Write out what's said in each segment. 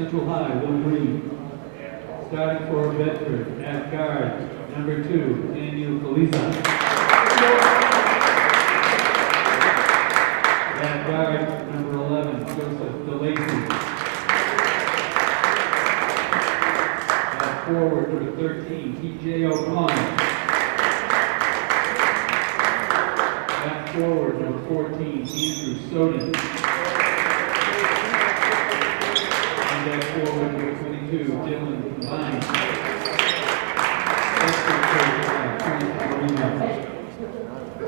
Central High, Little Green. Starting for Bedford at guard, number 2, Daniel Kaliza. At guard, number 11, Joseph DeLacy. At forward, number 13, T.J. O'Connor. At forward, number 14, Andrew Soden. And at forward, number 22, Dylan Vine.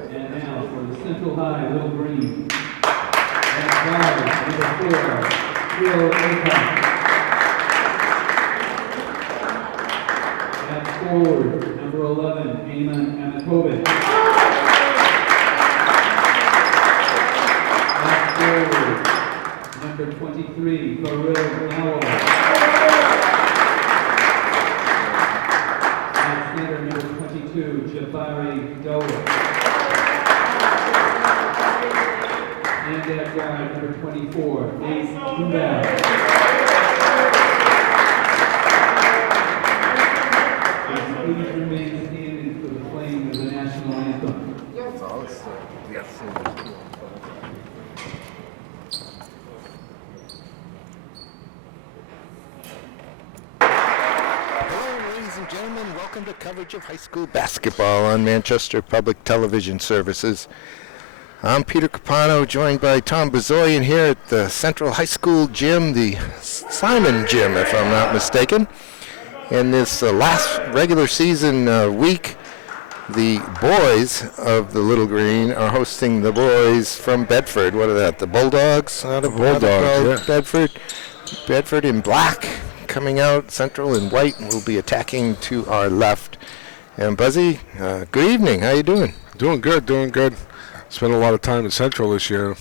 And now for the Central High, Little Green. At guard, number 4, Will Aycock. At forward, number 11, Eamon Amatovic. At forward, number 23, Baril Nawal. At center, number 22, Jabari Doa. And at guard, number 24, Ace Kumbal. Please remain standing for the playing of the national anthem. Hello, ladies and gentlemen. Welcome to coverage of high school basketball on Manchester Public Television Services. I'm Peter Capano, joined by Tom Bezoyan here at the Central High School gym, the Simon Gym, if I'm not mistaken. In this last regular season week, the boys of the Little Green are hosting the boys from Bedford. What are that? The Bulldogs? Bulldogs, yeah. Bedford. Bedford in black, coming out. Central in white will be attacking to our left. And Buzzy, good evening. How you doing? Doing good. Spent a lot of time in Central this year,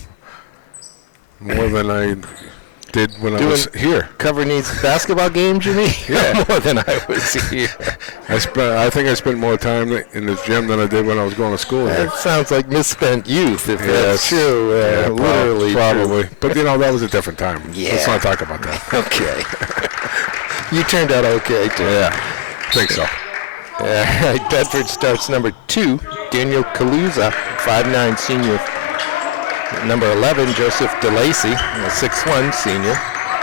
more than I did when I was here. Covering these basketball games, you mean? Yeah. More than I was here. I think I spent more time in the gym than I did when I was going to school here. That sounds like misspent youth, if that's true. Yeah, literally probably. True. But, that was a different time. Yeah. Let's not talk about that. Okay. You turned out okay, too. Yeah, I think so. Bedford starts number 2, Daniel Kaluza, 5'9", senior. Number 11, Joseph DeLacy, a 6'1", senior.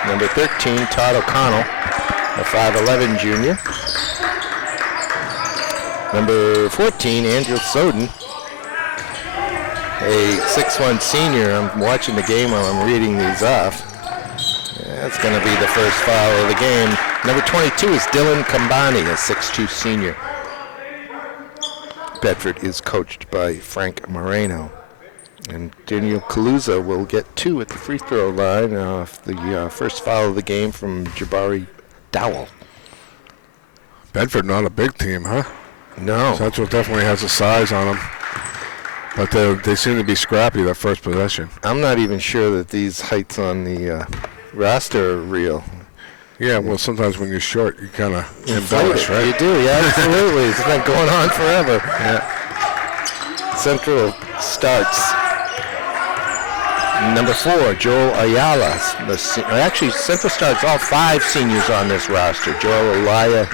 Number 13, Todd O'Connell, a 5'11", junior. Number 14, Andrew Soden, a 6'1", senior. I'm watching the game while I'm reading these off. That's going to be the first foul of the game. Number 22 is Dylan Kambani, a 6'2", senior. Bedford is coached by Frank Moreno. And Daniel Kaluza will get 2 at the free throw line off the first foul of the game from Jabari Dowell. Bedford not a big team, huh? No. Central definitely has a size on them. But they seem to be scrappy that first possession. I'm not even sure that these heights on the roster are real. Yeah, well, sometimes when you're short, you kind of embellish, right? You do, yeah, absolutely. It's been going on forever. Yeah. Central starts number 4, Joel Ayala. Actually, Central starts all 5 seniors on this roster. Joel Ayala,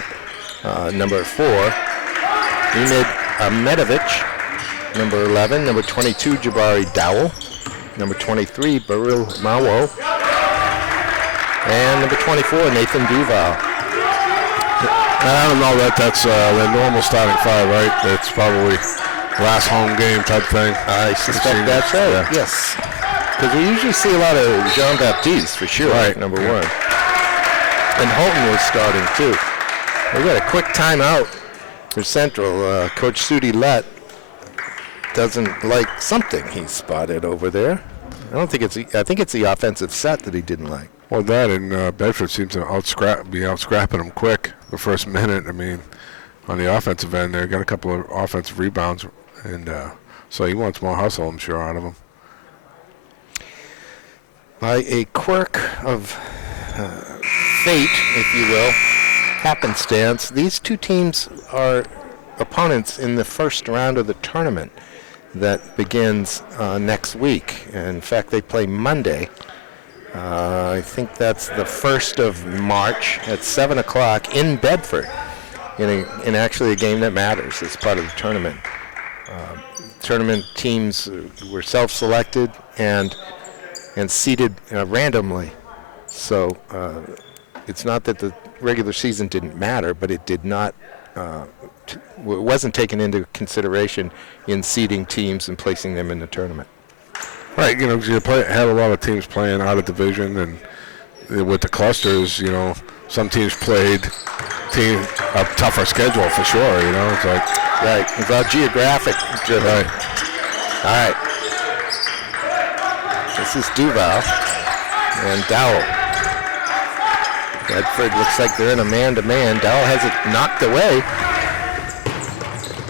number 4. Emid Ahmedovich, number 11. Number 22, Jabari Dowell. Number 23, Baril Mawo. And number 24, Nathan Duval. I don't know that's the normal starting 5, right? It's probably last home game type thing. I suspect that's right, yeah. Yes. Because we usually see a lot of Jean-Baptiste, for sure, right. Number 1. And Holton was starting, too. We got a quick timeout for Central. Coach Sudi Lett doesn't like something he spotted over there. I think it's the offensive set that he didn't like. Well, that and Bedford seems to be out-scrapping them quick the first minute. I mean, on the offensive end, they got a couple of offensive rebounds, and so he wants more hustle, I'm sure, out of them. By a quirk of fate, if you will, happenstance, these two teams are opponents in the first round of the tournament that begins next week. In fact, they play Monday. I think that's the 1st of March at 7 o'clock in Bedford, in actually a game that matters as part of the tournament. Tournament teams were self-selected and seeded randomly. So it's not that the regular season didn't matter, but it did not. It wasn't taken into consideration in seeding teams and placing them in the tournament. Right, you have a lot of teams playing out of division, and with the clusters, some teams played a tougher schedule for sure. It's like right. It's all geographic driven. Right. All right. This is Duval and Dowell. Bedford looks like they're in a man-to-man. Dowell has it knocked away.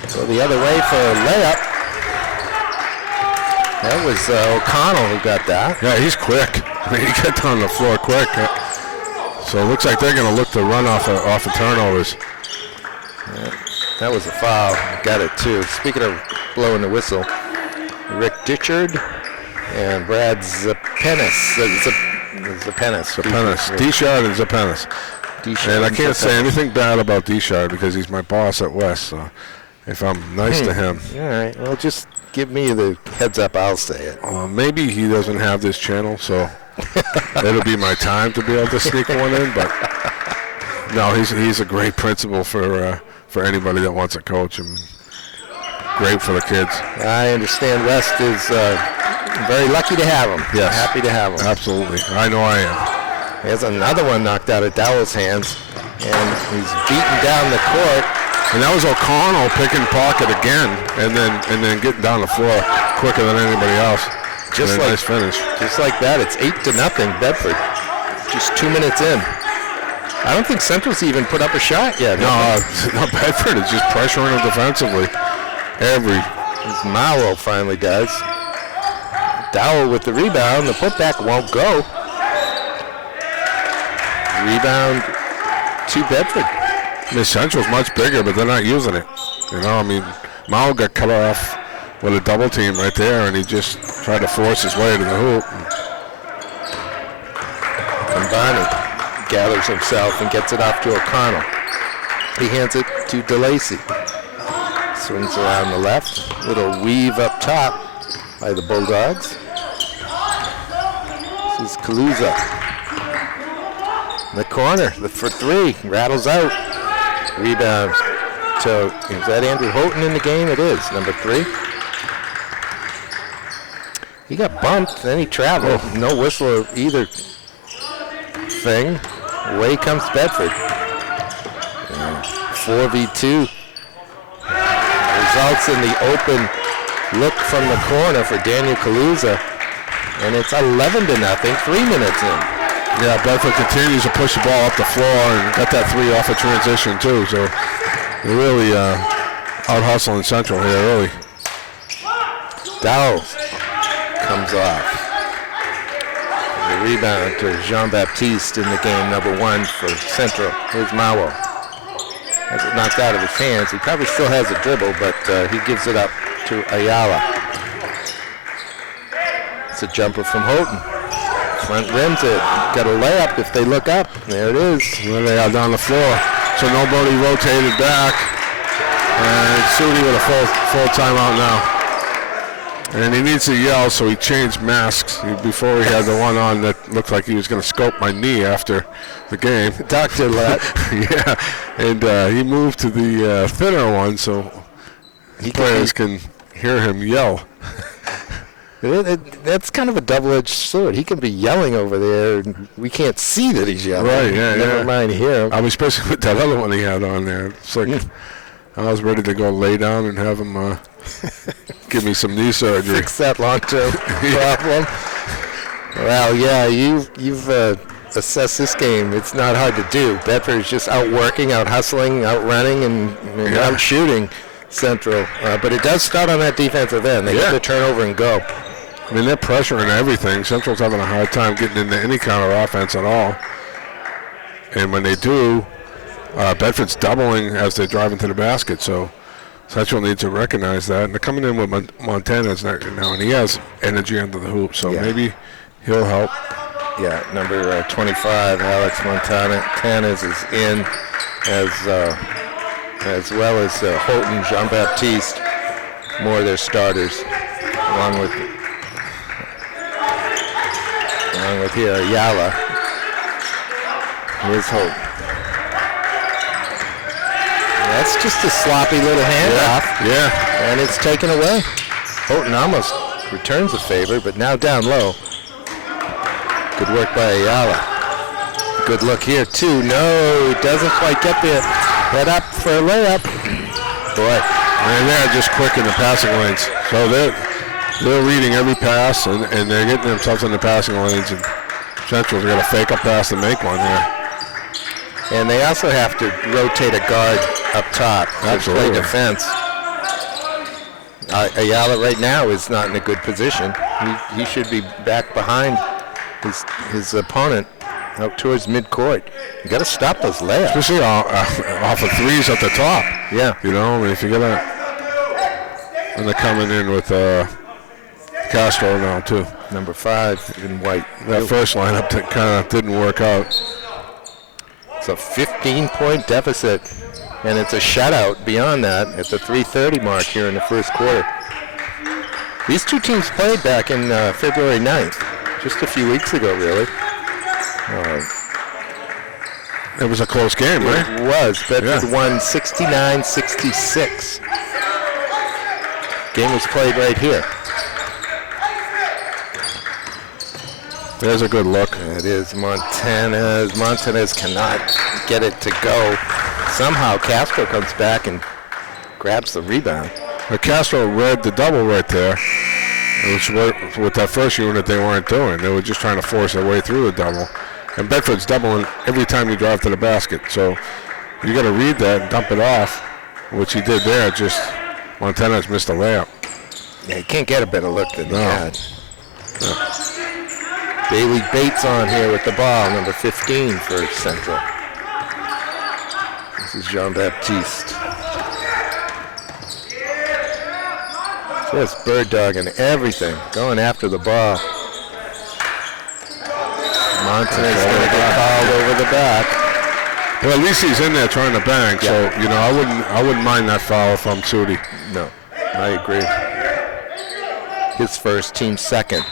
So the other way for a layup. That was O'Connell who got that. Yeah, he's quick. He got down the floor quick. So it looks like they're going to look to run off of turnovers. Yeah, that was a foul. Got it too. Speaking of blowing the whistle, Rick Ditchard and Brad Zapenis. Deshard and Zapenis. And I can't say anything bad about Deshard because he's my boss at West. So if I'm nice to him. All right. Well, just give me the heads up. I'll say it. Maybe he doesn't have this channel, so it'll be my time to be able to sneak one in. But no, he's a great principal for anybody that wants to coach him. Great for the kids. I understand West is very lucky to have him. Yes. Happy to have him. Absolutely. I know I am. There's another one knocked out of Dowell's hands, and he's beaten down the court. And that was O'Connell picking pocket again, and then getting down the floor quicker than anybody else. Just like, nice finish. Just like that, it's 8-0 Bedford. Just 2 minutes in. I don't think Central's even put up a shot yet. No, Bedford is just pressuring them defensively. As Mallow finally does. Dowell with the rebound. The putback won't go. Rebound to Bedford. Central's much bigger, but they're not using it. Mallow got cut off with a double team right there, and he just tried to force his way to the hoop. And Barney gathers himself and gets it off to O'Connell. He hands it to DeLacy. Swings around the left. Little weave up top by the Bulldogs. This is Kaluza. In the corner, for three. Rattles out. Rebound. So is that Andrew Houghton in the game? It is, number 3. He got bumped, then he traveled. No whistle or either thing. Away comes Bedford. 4v2. Results in the open look from the corner for Daniel Kaluza. And it's 11-0, 3 minutes in. Yeah, Bedford continues to push the ball up the floor and got that 3 off a transition too. So they're really out hustling Central here early. Dowell comes off. The rebound to Jean-Baptiste in the game, number 1 for Central. Here's Mawo. Has it knocked out of his hands. He probably still has a dribble, but he gives it up to Ayala. It's a jumper from Houghton. Front rims it. Got a layup if they look up. There it is. There they are down the floor. So nobody rotated back. And Sudi with a full timeout now. And he needs to yell, so he changed masks. Before he had the one on that looked like he was going to scope my knee after the game. Dr. Lett. Yeah, and he moved to the thinner one so players can hear him yell. That's kind of a double-edged sword. He can be yelling over there, and we can't see that he's yelling. Right, yeah, Never mind hear him. I mean, especially with that other one he had on there. It's like I was ready to go lay down and have him give me some knee surgery. Fix that long-term problem. Well, yeah, you've assessed this game. It's not hard to do. Bedford's just out-working, out-hustling, out-running, and out-shooting Central. But it does start on that defensive end. They get the turnover and go. I mean, they're pressuring everything. Central's having a hard time getting into any kind of offense at all. And when they do, Bedford's doubling as they drive into the basket. So Central needs to recognize that. And they're coming in with Montana's now, and he has energy under the hoop. So maybe he'll help. Yeah, number 25, Alex Montanez is in, as well as Houghton, Jean-Baptiste, more of their starters, along with here Ayala. Here's Houghton. That's just a sloppy little handoff. Yeah. And it's taken away. Houghton almost returns the favor, but now down low. Good work by Ayala. Good look here, too. No, he doesn't quite get there. Head up for a layup. Boy. And they're just quick in the passing lanes. So they're reading every pass, and they're getting themselves in the passing lanes. And Central's got to fake a pass and make one here. And they also have to rotate a guard up top to play defense. Ayala right now is not in a good position. He should be back behind his opponent out towards midcourt. You got to stop those layups. Especially off of threes at the top. Yeah. You know, I mean, if you get and they're coming in with Castro now, too. Number 5 in white. That first lineup that kind of didn't work out. It's a 15-point deficit, and it's a shutout beyond that at the 3:30 mark here in the first quarter. These two teams played back in February 9th, just a few weeks ago, really. It was a close game, right? It was. Bedford won 69-66. Game was played right here. There's a good look. It is Montanez. Montanez cannot get it to go. Somehow Castro comes back and grabs the rebound. Castro read the double right there. Which with that first unit they weren't doing. They were just trying to force their way through the double. And Bedford's doubling every time you drive to the basket. So you got to read that and dump it off, which he did there. Just Montanez missed a layup. Yeah, you can't get a better look than that. No. Bailey Bates on here with the ball, number 15 for Central. This is Jean-Baptiste. Just bird dogging everything, going after the ball. Montanez going to get called over the back. Well, at least he's in there trying to bang. Yeah. So you know, I wouldn't mind that foul if I'm Sudi. No, I agree. His first, team second.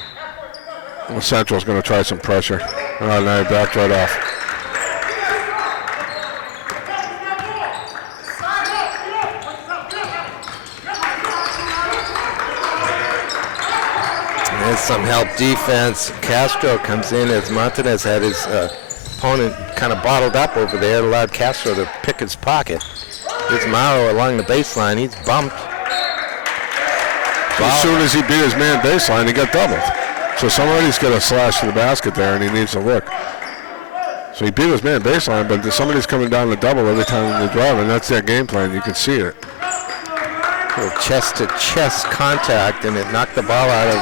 Well, Central's going to try some pressure. Oh, now he backed right off. There's some help defense. Castro comes in as Montanez had his opponent kind of bottled up over there. It allowed Castro to pick his pocket. Here's Mauro along the baseline. He's bumped. So as soon as he beat his man baseline, he got doubled. So somebody's got a slash to the basket there, and he needs to look. So he beat his man baseline, but somebody's coming down the double every time they drive, and that's their game plan. You can see it. Chest-to-chest contact, and it knocked the ball out of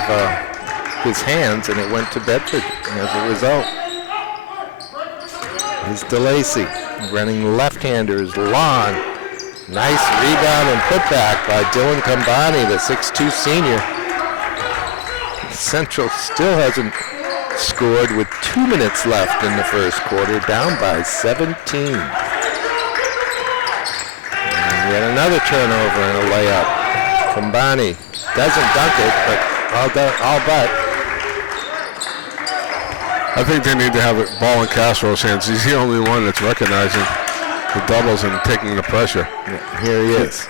his hands, and it went to Bedford as a result. Here's DeLacy running left-handers long. Nice rebound and putback by Dylan Kambani, the 6'2 senior. Central still hasn't scored with 2 minutes left in the first quarter, down by 17. And yet another turnover and a layup. Kambani doesn't dunk it, but all but. I think they need to have it ball in Castro's hands. He's the only one that's recognizing the doubles and taking the pressure. Yeah, here he is.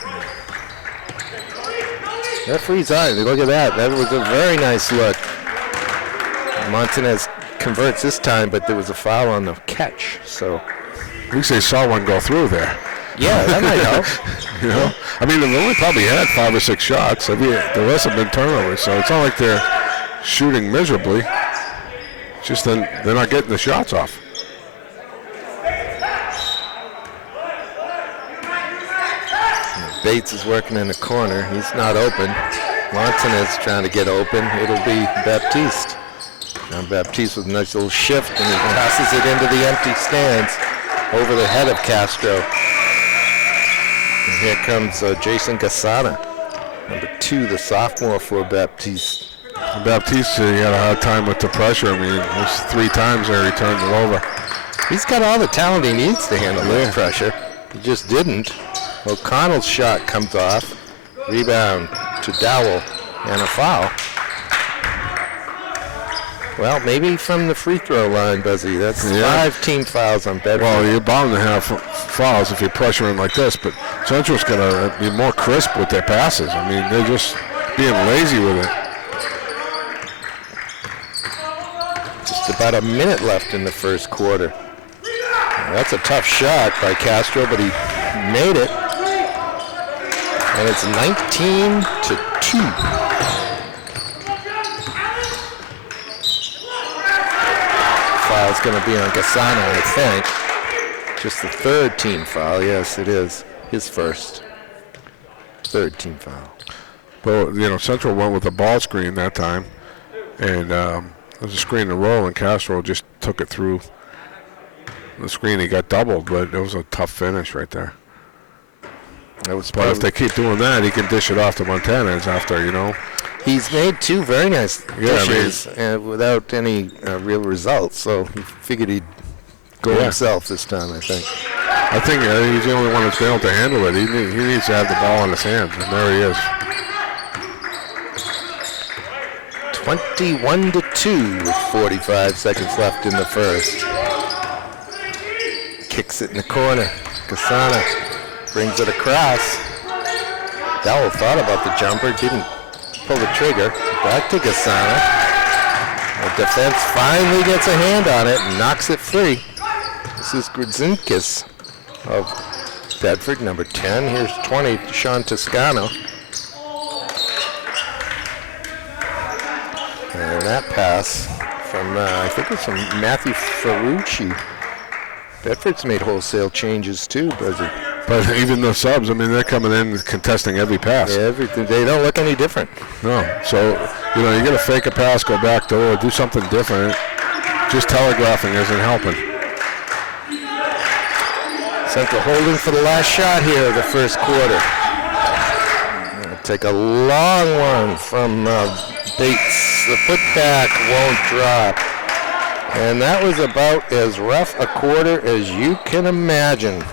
Referee's eye, look at that. That was a very nice look. Montanez converts this time, but there was a foul on the catch. So at least they saw one go through there. Yeah, that might help. You know, I mean, they've only probably had 5 or 6 shots. I mean, the rest have been turnovers, so it's not like they're shooting miserably. It's just then they're not getting the shots off. Bates is working in the corner. He's not open. Montanez trying to get open. It'll be Baptiste. Now Baptiste with a nice little shift, and he passes it into the empty stands over the head of Castro. And here comes Jason Gasana, number 2, the sophomore for Baptiste. Baptiste, he had a hard time with the pressure. I mean, it was 3 times there he turned it over. He's got all the talent he needs to handle that pressure. He just didn't. O'Connell's shot comes off. Rebound to Dowell and a foul. Well, maybe from the free throw line, Buzzy. That's 5 team fouls on Bedford. Well, you're bound to have fouls if you're pressuring like this, but Central's going to be more crisp with their passes. I mean, they're just being lazy with it. Just about a minute left in the first quarter. That's a tough shot by Castro, but he made it. And it's 19-2. Foul's going to be on Gasano, I think. Just the 3rd team foul. Yes, it is. His first. 3rd team foul. Well, you know, Central went with a ball screen that time. And there was a screen and roll, and Castro just took it through the screen. He got doubled, but it was a tough finish right there. But if they keep doing that, he can dish it off to Montanez after, you know. He's made 2 very nice dishes without any real results, so he figured he'd go himself this time, I think. I think he's the only one that's been able to handle it. He needs to have the ball in his hands, and there he is. 21-2 with 45 seconds left in the first. Kicks it in the corner. Casana brings it across. Dowell thought about the jumper, didn't pull the trigger. Back to Gasana. The defense finally gets a hand on it and knocks it free. This is Grzinskis of Bedford, number 10. Here's 20, Sean Toscano. And that pass from, I think it's from Matthew Ferrucci. Bedford's made wholesale changes too, but even the subs, I mean, they're coming in contesting every pass. Yeah, everything. They don't look any different. No. So, you know, you got to fake a pass, go back door, do something different. Just telegraphing isn't helping. Central holding for the last shot here of the first quarter. Take a long one from Bates. The putback won't drop. And that was about as rough a quarter as you can imagine.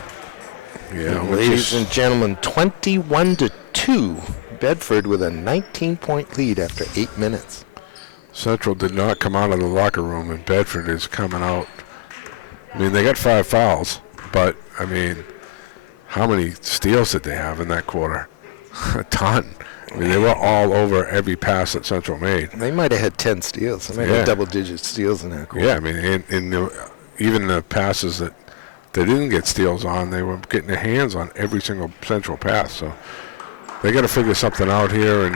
Yeah, ladies and gentlemen, 21-2. Bedford with a 19-point lead after 8 minutes. Central did not come out of the locker room, and Bedford is coming out. I mean, they got 5 fouls, but, I mean, how many steals did they have in that quarter? A ton. I mean, they were all over every pass that Central made. They might have had 10 steals. They might have double-digit steals in that quarter. Yeah, I mean, even the passes that they didn't get steals on, they were getting their hands on every single Central pass. So they got to figure something out here and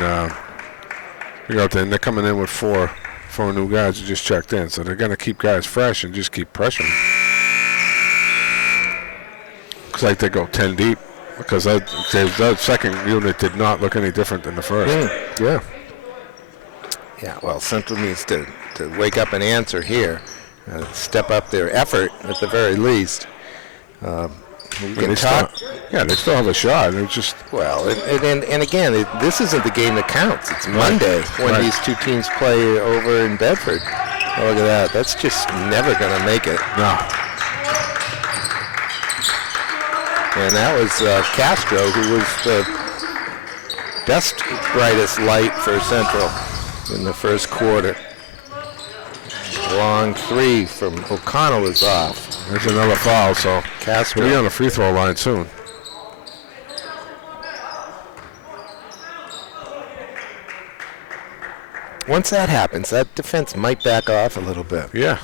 figure out. And they're coming in with four new guys who just checked in, so they're going to keep guys fresh and just keep pressuring. Looks like they go 10 deep. Because that second unit did not look any different than the first. Yeah, well, Central needs to wake up and answer here. Step up their effort at the very least. They still have a shot. It's just... Well, and again, this isn't the game that counts. It's Monday when these two teams play over in Bedford. Oh, look at that. That's just never going to make it. No. And that was Castro, who was the best, brightest light for Central in the first quarter. Long 3 from O'Connell is off. There's another foul, so Castro he'll be on the free throw line soon. Once that happens, that defense might back off a little bit. Yeah.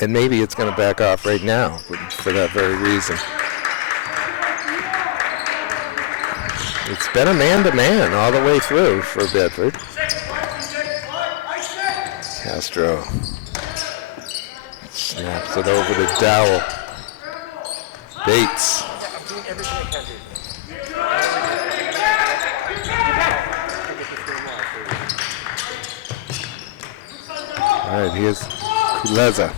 And maybe it's going to back off right now for that very reason. It's been a man-to-man all the way through for Bedford. Castro snaps it over to Dowell. Bates. All right, here's Kuleza.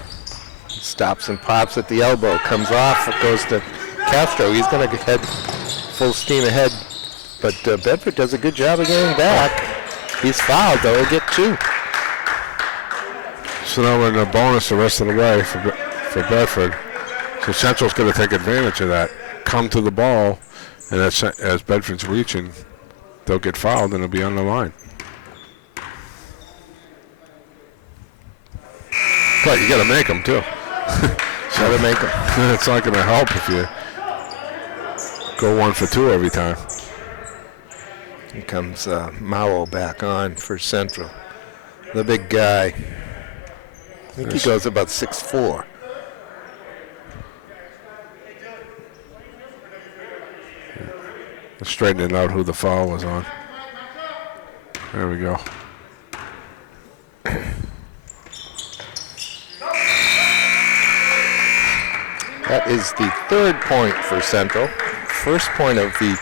Stops and pops at the elbow, comes off, it goes to Castro. He's going to head full steam ahead, but Bedford does a good job of getting back. He's fouled, though. He'll get 2. So now we're in a bonus the rest of the way for Bedford. So Central's going to take advantage of that. Come to the ball, and as Bedford's reaching, they'll get fouled and it'll be on the line. But you got to make them too. Got to make them. It's not going to help if you go 1 for 2 every time. Here comes Mao back on for Central. The big guy. I think he goes about 6'4". Straightening out who the foul was on. There we go. That is the 3rd point for Central. First point of the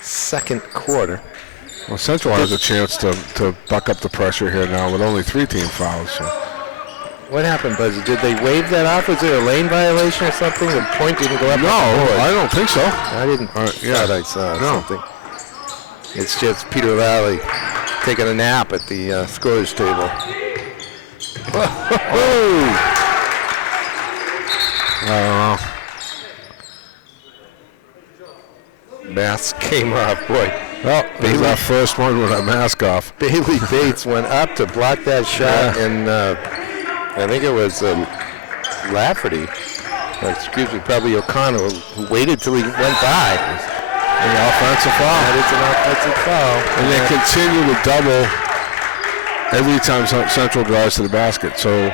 2nd quarter. Well, Central has a chance to buck up the pressure here now with only 3 team fouls. So. What happened, Buzzy? Did they waive that off? Was there a lane violation or something? The point didn't go up? No, I don't think so. I didn't thought I saw something. It's just Peter Lally taking a nap at the scorer's table. Mask came off, boy. Well, he's our first one with our mask off. Bailey Bates went up to block that shot, and I think it was Lafferty, excuse me, probably O'Connor, who waited till he went by. An offensive foul. That is an offensive foul. And they continue to double every time Central drives to the basket. So,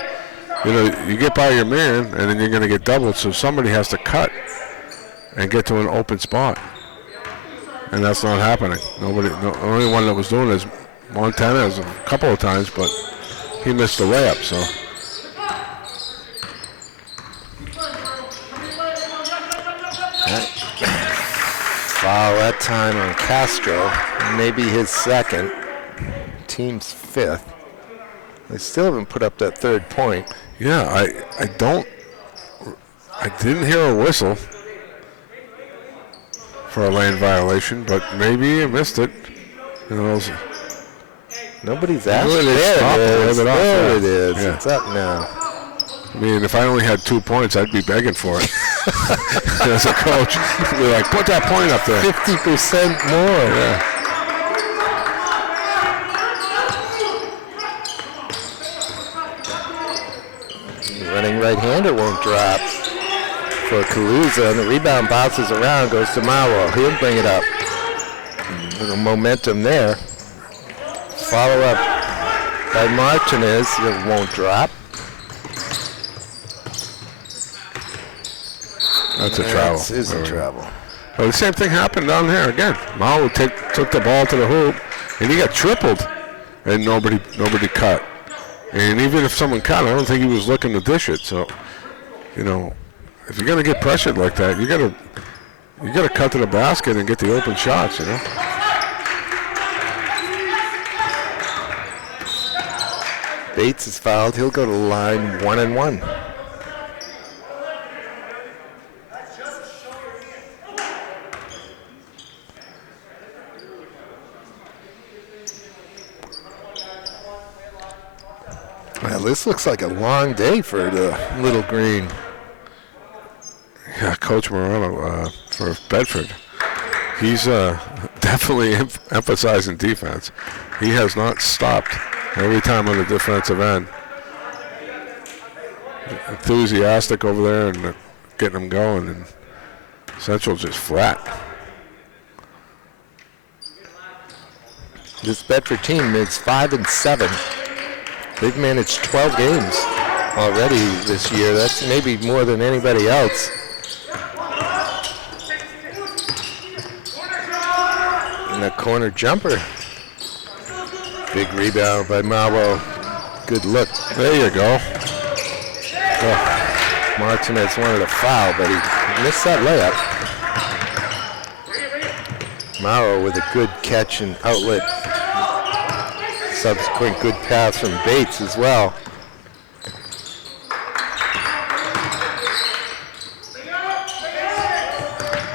you get by your man, and then you're going to get doubled. So somebody has to cut and get to an open spot. And that's not happening. The only one that was doing is Montana a couple of times, but he missed the layup, so. Foul that time on Castro, maybe his 2nd, team's 5th. They still haven't put up that 3rd point. Yeah, I didn't hear a whistle for a lane violation, but maybe you missed it. Nobody's asked. There it is. Yeah. It's up now. I mean, if I only had 2 points, I'd be begging for it. As a coach, I'd be like, put that point up there. 50% more. Yeah. Running right-hander won't drop for Kaluza, and the rebound bounces around, goes to Mawo. He'll bring it up. A little momentum there. Follow up by Martinez. It won't drop. That's a travel. That is a travel. Well, the same thing happened down there again. Mao took the ball to the hoop, and he got tripled, and nobody cut. And even if someone cut, I don't think he was looking to dish it. So, if you're gonna get pressured like that, you gotta cut to the basket and get the open shots. Bates is fouled. He'll go to the line 1-1. Well, this looks like a long day for the Little Green. Yeah, Coach Moreno for Bedford. He's definitely emphasizing defense. He has not stopped every time on the defensive end. Enthusiastic over there and getting them going, and Central just flat. This Bedford team is 5-7. They've managed 12 games already this year. That's maybe more than anybody else. And a corner jumper. Big rebound by Mawo. Good look. There you go. Oh, Martinez wanted a foul, but he missed that layup. Mawo with a good catch and outlet. Subsequent good pass from Bates as well.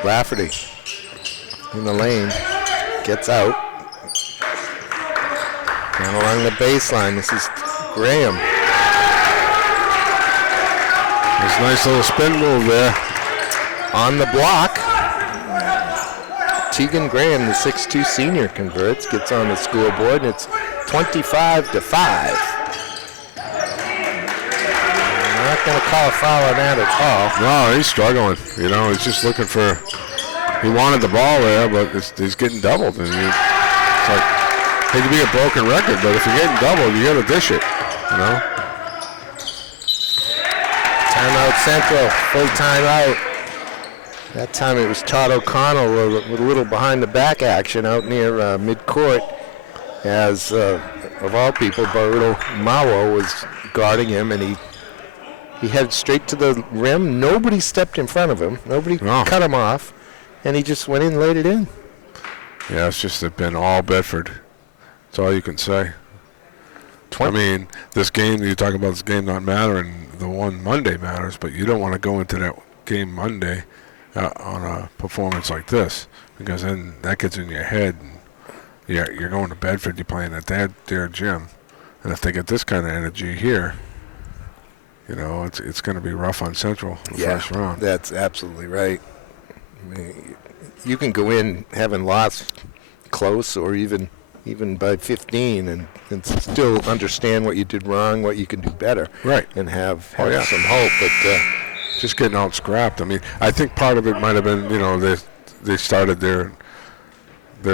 Lafferty in the lane, gets out. And along the baseline, this is Graham. There's a nice little spin move there. On the block, Tegan Graham, the 6'2 senior, converts, gets on the scoreboard, and it's 25-5. I'm not going to call a foul on that at all. No, he's struggling. You know, he's just looking for. He wanted the ball there, but he's getting doubled, and it's like it could be a broken record, but if you're getting doubled, you got to dish it. You know. Timeout Central, full timeout. That time it was Todd O'Connell with a little behind the back action out near midcourt, as of all people, Baruto Mawo was guarding him, and he headed straight to the rim. Nobody stepped in front of him. Nobody cut him off, and he just went in and laid it in. Yeah, it's just been all Bedford. That's all you can say. I mean, this game, you talk about this game not mattering, the one Monday matters, but you don't want to go into that game Monday on a performance like this, because then that gets in your head. And you're going to Bedford, you're playing at their gym, and if they get this kind of energy here, you know, it's going to be rough on Central in the first round. That's absolutely right. I mean, you can go in having lost close or even by 15 and still understand what you did wrong, what you can do better, right, and have some hope. But just getting out scrapped. I mean, I think part of it might have been, you know, they started their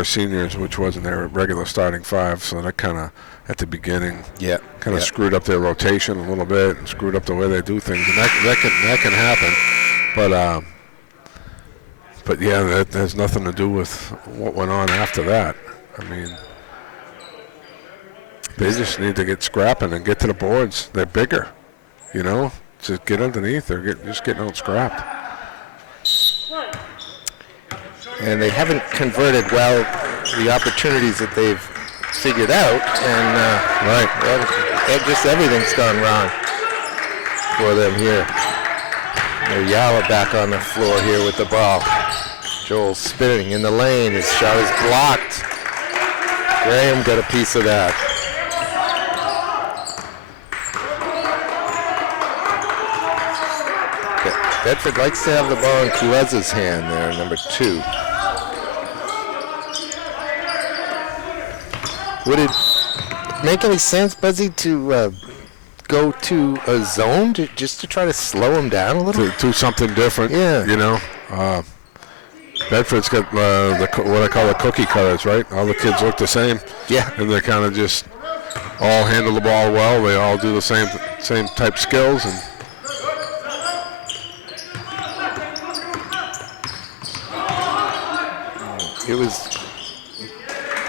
seniors, which wasn't their regular starting five, so that kind of at the beginning, kind of screwed up their rotation a little bit and screwed up the way they do things, and that can happen. But yeah, that has nothing to do with what went on after that. I mean, they just need to get scrapping and get to the boards. They're bigger, you know. Just get underneath. They're just getting out scrapped. And they haven't converted well the opportunities that they've figured out. And just everything's gone wrong for them here. Yala back on the floor here with the ball. Joel spinning in the lane. His shot is blocked. Graham got a piece of that. Bedford likes to have the ball in Kuleza's hand there, number 2. Would it make any sense, Buzzy, to go to a zone just to try to slow him down a little? To do something different, you know. Bedford's got what I call the cookie cutters, right? All the kids look the same. Yeah. And they kind of just all handle the ball well. They all do the same type skills. And it was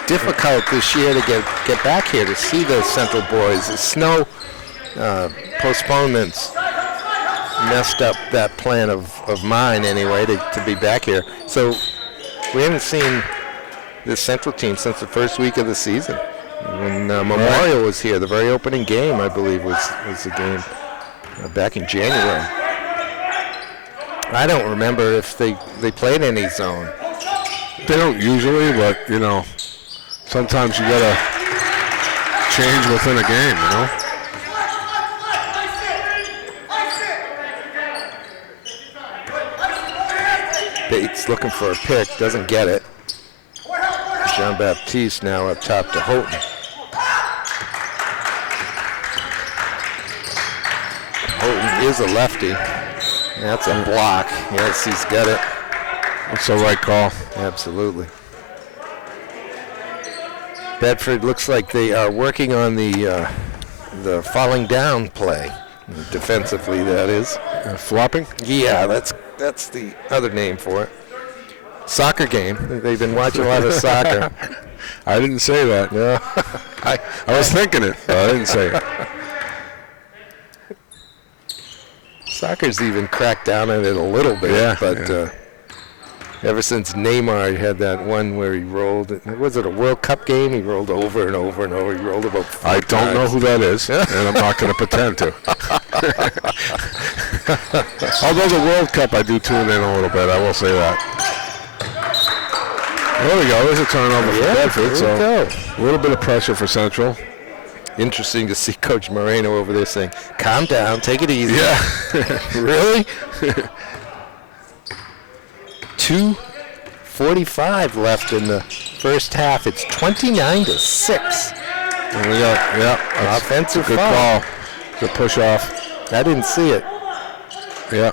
difficult this year to get back here to see the Central boys. The snow postponements messed up that plan of mine anyway to be back here. So we haven't seen this Central team since the first week of the season. When Memorial was here, the very opening game, I believe, was the game back in January. I don't remember if they played any zone. They don't usually, but, you know, sometimes you got to change within a game, you know. Bates looking for a pick, doesn't get it. Jean-Baptiste now up top to Houghton. Houghton is a lefty. That's a block. Yes, he's got it. That's the right call. Absolutely. Bedford looks like they are working on the falling down play, defensively, that is. Flopping? Yeah, that's the other name for it. Soccer game. They've been watching a lot of soccer. I didn't say that. No. I was thinking it, but I didn't say it. Soccer's even cracked down on it a little bit, ever since Neymar had that one where he rolled, was it a World Cup game? He rolled over and over and over. He rolled about 4 I don't know who that is, and I'm not going to pretend to. Although the World Cup, I do tune in a little bit. I will say that. There we go. There's a turnover for Bedford. There we So go. a little bit of pressure for Central. Interesting to see Coach Moreno over there saying, calm down, take it easy. Yeah. Really? 2:45 left in the first half. It's 29-6. And we got, yeah, Offensive good foul. call. Good push off. I didn't see it. Yeah.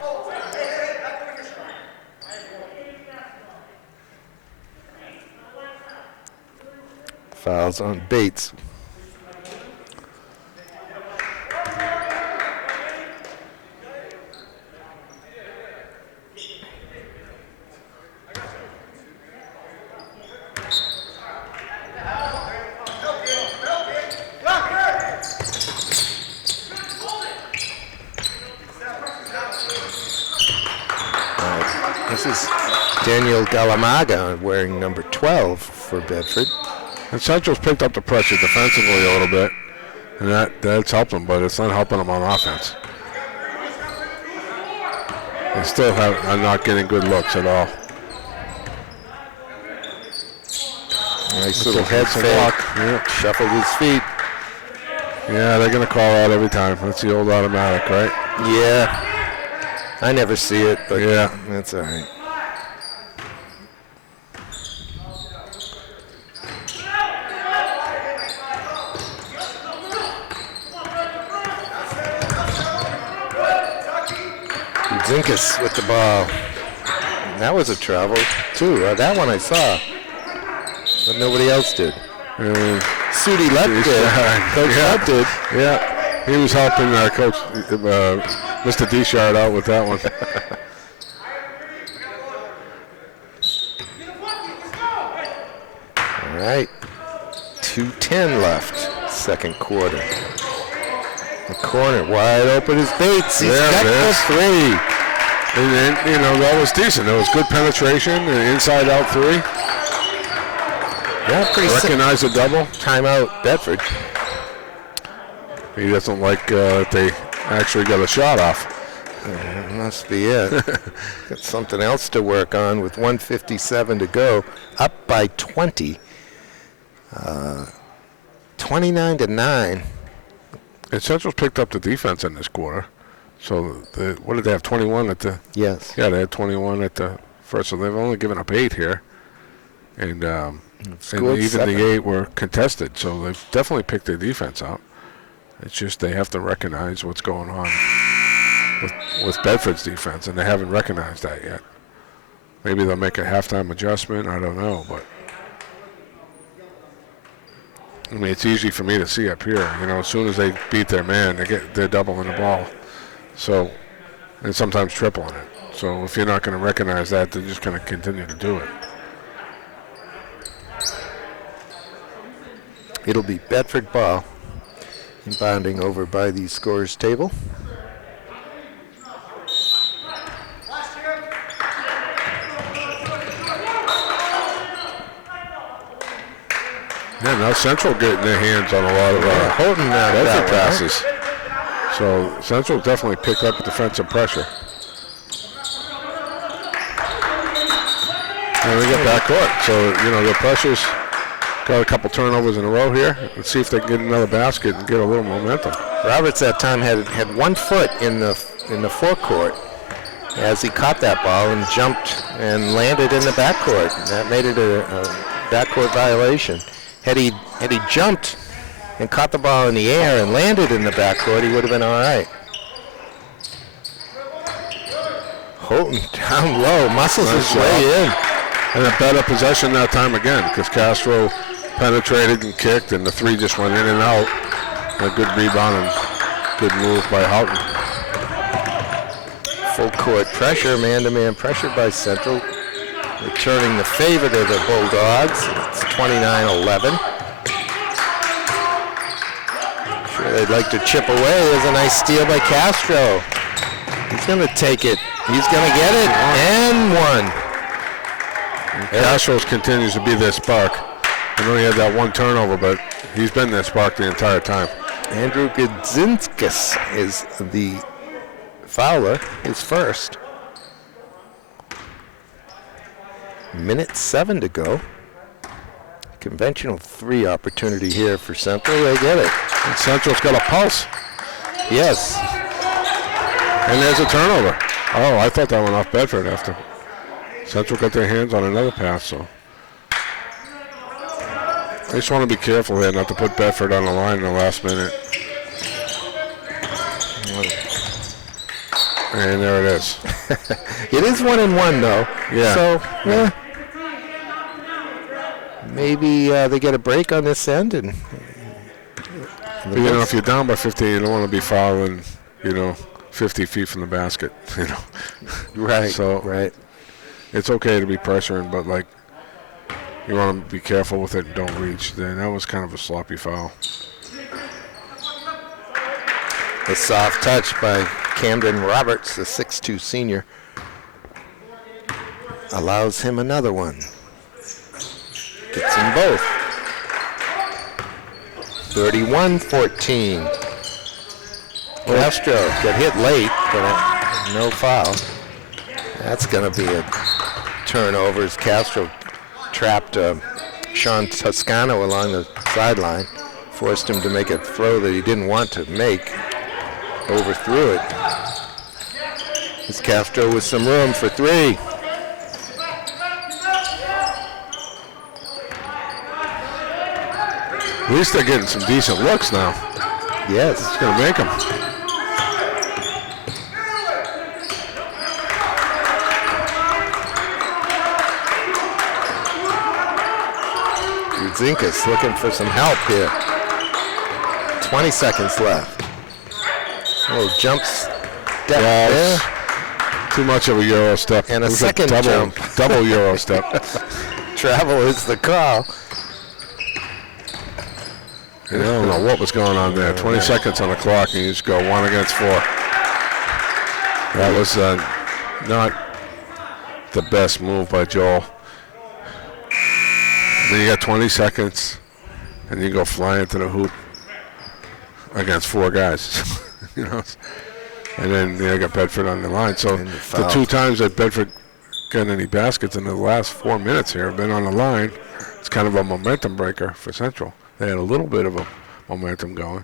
Fouls on Bates. This is Daniel Galamaga wearing number 12 for Bedford. And Central's picked up the pressure defensively a little bit, and that's helping them, but it's not helping them on offense. They still are not getting good looks at all. Nice little head fake. Yep. Shuffled his feet. Yeah, they're going to call that every time. That's the old automatic, right? Yeah. I never see it, but Yeah. that's all right. Zinkas with the ball. And that was a travel, too. That one I saw, but nobody else did. Sudi Lett did. Coach Lett did. Yeah. He was helping Coach Mr. Deshard out with that one. All right. 2:10 left, second quarter. The corner wide open is Bates. He's There got it the is. three. And, you know, that was decent. There was good penetration, and inside out three. Yeah, pretty sick. Recognize the double. Timeout, Bedford. He doesn't like that they actually got a shot off. Must be it. Got something else to work on with 1:57 to go. Up by 20. 29-9. And Central's picked up the defense in this quarter. So what did they have? 21 at the? Yes. Yeah, they had 21 at the first. So they've only given up 8 here, and Scored even 7. the 8 were contested. So they've definitely picked their defense up. It's just they have to recognize what's going on with Bedford's defense, and they haven't recognized that yet. Maybe they'll make a halftime adjustment. I don't know, but I mean, it's easy for me to see up here. You know, as soon as they beat their man, they're doubling the ball. So, and sometimes tripling it. So if you're not going to recognize that, they're just going to continue to do it. It'll be Bedford ball. Inbounding over by the scorers table. Yeah, now Central getting their hands on a lot of Holding that Bedford right? passes. So Central definitely picked up defensive pressure. And they get backcourt. So, you know, the pressure's got a couple turnovers in a row here. Let's see if they can get another basket and get a little momentum. Roberts that time had 1 foot in the forecourt as he caught that ball and jumped and landed in the backcourt. That made it a backcourt violation. Had he jumped and caught the ball in the air and landed in the backcourt, he would have been all right. Holton down low, muscles his way in. And a better possession that time again because Castro penetrated and kicked, and the three just went in and out. A good rebound and good move by Houghton. Full court pressure, man-to-man pressure by Central. Returning the favor to the Bulldogs. It's 29-11. Sure they'd like to chip away. There's a nice steal by Castro. He's going to take it. He's going to get it. And one. Castro continues to be their spark. I know he had that one turnover, but he's been their spark the entire time. Andrew Gudzinskis is the fouler, his first. Minute 7 to go. Conventional 3 opportunity here for Central. They get it. And Central's got a pulse. Yes. And there's a turnover. Oh, I thought that went off Bedford after. Central got their hands on another pass, so. They just want to be careful here not to put Bedford on the line in the last minute. And there it is. It is 1-1 though. Yeah. So, yeah. Maybe they get a break on this end. And But, if you're down by 15, you don't want to be fouling, 50 feet from the basket, Right. So right. it's okay to be pressuring, but, you want to be careful with it and don't reach. Then that was kind of a sloppy foul. A soft touch by Camden Roberts, the 6'2 senior. Allows him another one. Gets them both. 31-14. Castro got hit late, but no foul. That's going to be a turnover as Castro trapped Sean Toscano along the sideline. Forced him to make a throw that he didn't want to make. Overthrew it. It's Castro with some room for 3. At least they're getting some decent looks now. Yes. It's going to make them. Zinkas looking for some help here. 20 seconds left. Little jump step there. Too much of a Euro step. And a second double Euro step. Travel is the call. I don't know what was going on there. 20 seconds on the clock, and you just go 1 against 4. That was not the best move by Joel. Then you got 20 seconds, and you go flying to the hoop against 4 guys. And then you got Bedford on the line. So the 2 times that Bedford got any baskets in the last 4 minutes here have been on the line. It's kind of a momentum breaker for Central. They had a little bit of a momentum going.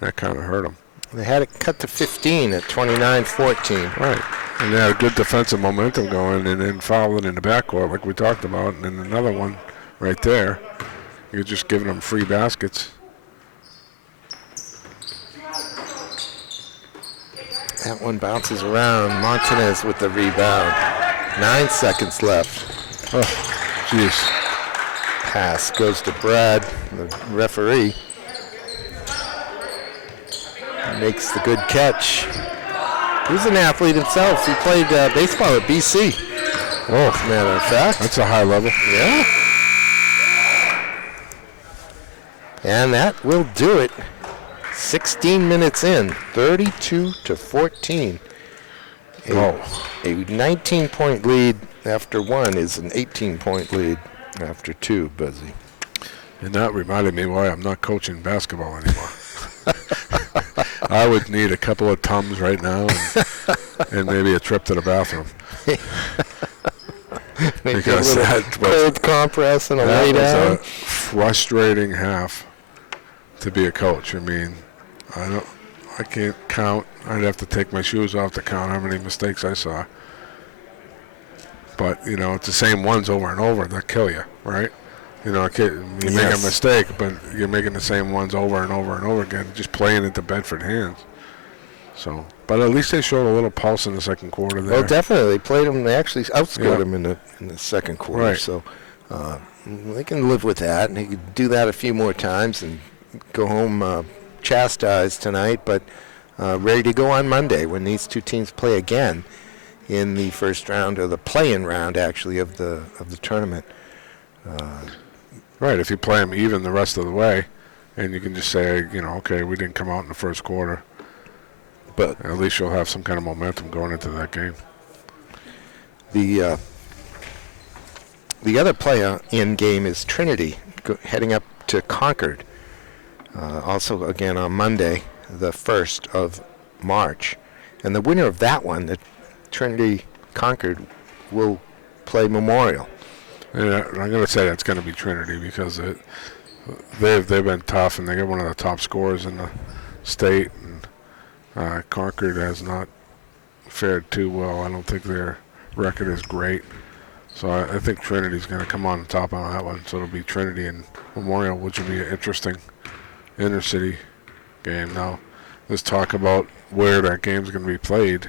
That kind of hurt them. They had it cut to 15 at 29-14. Right. And they had a good defensive momentum going, and then fouled in the backcourt like we talked about, and then another one right there. You're just giving them free baskets. That one bounces around. Martinez with the rebound. 9 seconds left. Oh, jeez. Pass goes to Brad, the referee. Makes the good catch. He's an athlete himself. He played baseball at BC. Oh, as a matter of fact. That's a high level. Yeah. And that will do it. 16 minutes in, 32-14. A 19-point lead after 1 is an 18-point lead after 2, Buzzy. And that reminded me why I'm not coaching basketball anymore. I would need a couple of Tums right now and maybe a trip to the bathroom. Because that was cold compress and a lay down. a frustrating half to be a coach. I mean, I can't count. I'd have to take my shoes off to count how many mistakes I saw. But, it's the same ones over and over that kill you, right? You make a mistake, but you're making the same ones over and over and over again, just playing into Bedford hands. So, but at least they showed a little pulse in the second quarter there. Well, definitely. They played them. They actually outscored them in the second quarter. Right. So they can live with that, and they can do that a few more times and go home chastised tonight, but ready to go on Monday when these 2 teams play again in the first round, or the play-in round, actually, of the tournament. Right, if you play them even the rest of the way, and you can just say, okay, we didn't come out in the first quarter, but at least you'll have some kind of momentum going into that game. The other play-in game is Trinity heading up to Concord. Also, again, on Monday, the 1st of March. And the winner of that one, the Trinity Concord, will play Memorial. And I'm going to say that's going to be Trinity because they've been tough, and they got one of the top scorers in the state. And Concord has not fared too well. I don't think their record is great. So I think Trinity's going to come on top on that one. So it'll be Trinity and Memorial, which will be an interesting inter-city game. Now, let's talk about where that game's going to be played.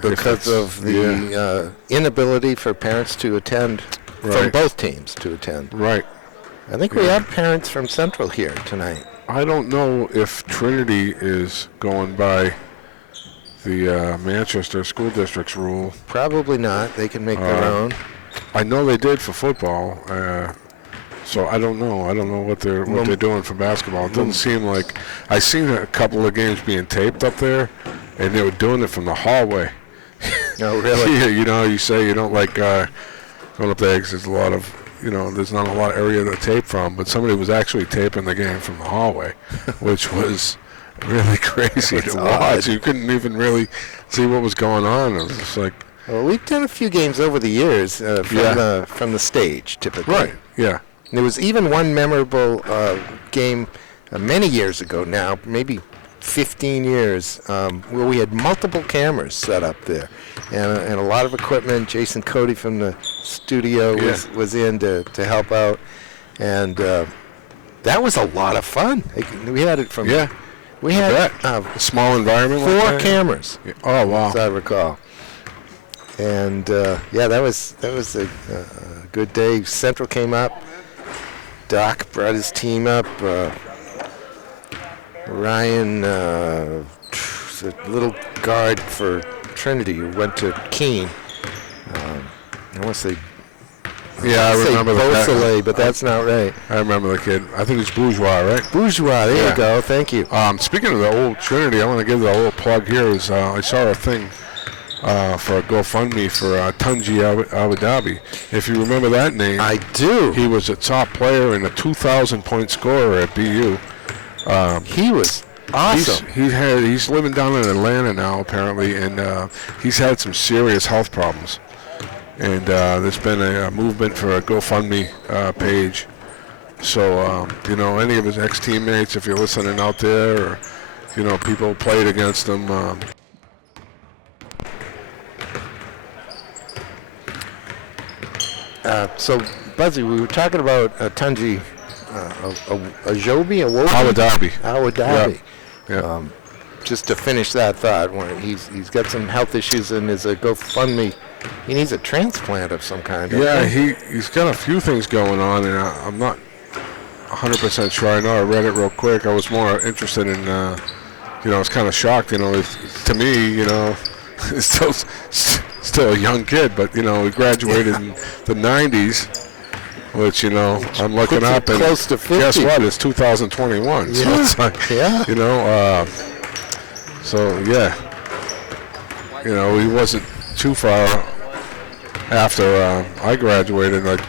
Because of the inability for parents to attend, from both teams to attend. Right. I think we have parents from Central here tonight. I don't know if Trinity is going by the Manchester School District's rule. Probably not. They can make their own. I know they did for football, so I don't know. I don't know what they're doing for basketball. It doesn't seem like I seen a couple of games being taped up there, and they were doing it from the hallway. No, really? Yeah, you say you don't like going up there because there's a lot of, there's not a lot of area to tape from, but somebody was actually taping the game from the hallway, which was really crazy to watch. You couldn't even really see what was going on. It was just like... Well, we've done a few games over the years from the stage, typically. Right, yeah. There was even one memorable game many years ago now, maybe 15 years, where we had multiple cameras set up there and a lot of equipment. Jason Cody from the studio was in to help out, and that was a lot of fun. We had it from... Yeah. We had a small environment. 4 cameras. Yeah. Oh, wow. As I recall. And that was a good day. Central came up. Doc brought his team up. Ryan, the little guard for Trinity, who went to Keene. I want to say. Yeah, I remember Beausoleil, but that's not right. I remember the kid. I think it's Bourgeois, right? Bourgeois, there you go. Thank you. Speaking of the old Trinity, I want to give a little plug here. I saw a thing for a GoFundMe for Tunji Abu Dhabi. If you remember that name. I do. He was a top player and a 2,000-point scorer at BU. He was awesome. He's living down in Atlanta now, apparently, and he's had some serious health problems. And there's been a movement for a GoFundMe page. So, any of his ex-teammates, if you're listening out there, or, people who played against him. So, Buzzy, we were talking about Tunji Awobi? Abu Dhabi. Abu Dhabi. Yeah. Just to finish that thought, he's got some health issues and is a GoFundMe. He needs a transplant of some kind. Yeah, he's got a few things going on, and I'm not 100% sure. I know I read it real quick. I was more interested in, I was kind of shocked. To me, he's still a young kid, but he graduated in the 90s. Which, I'm looking up, and close to 50. Guess what? It's 2021. Yeah. So it's like, he wasn't too far after I graduated, like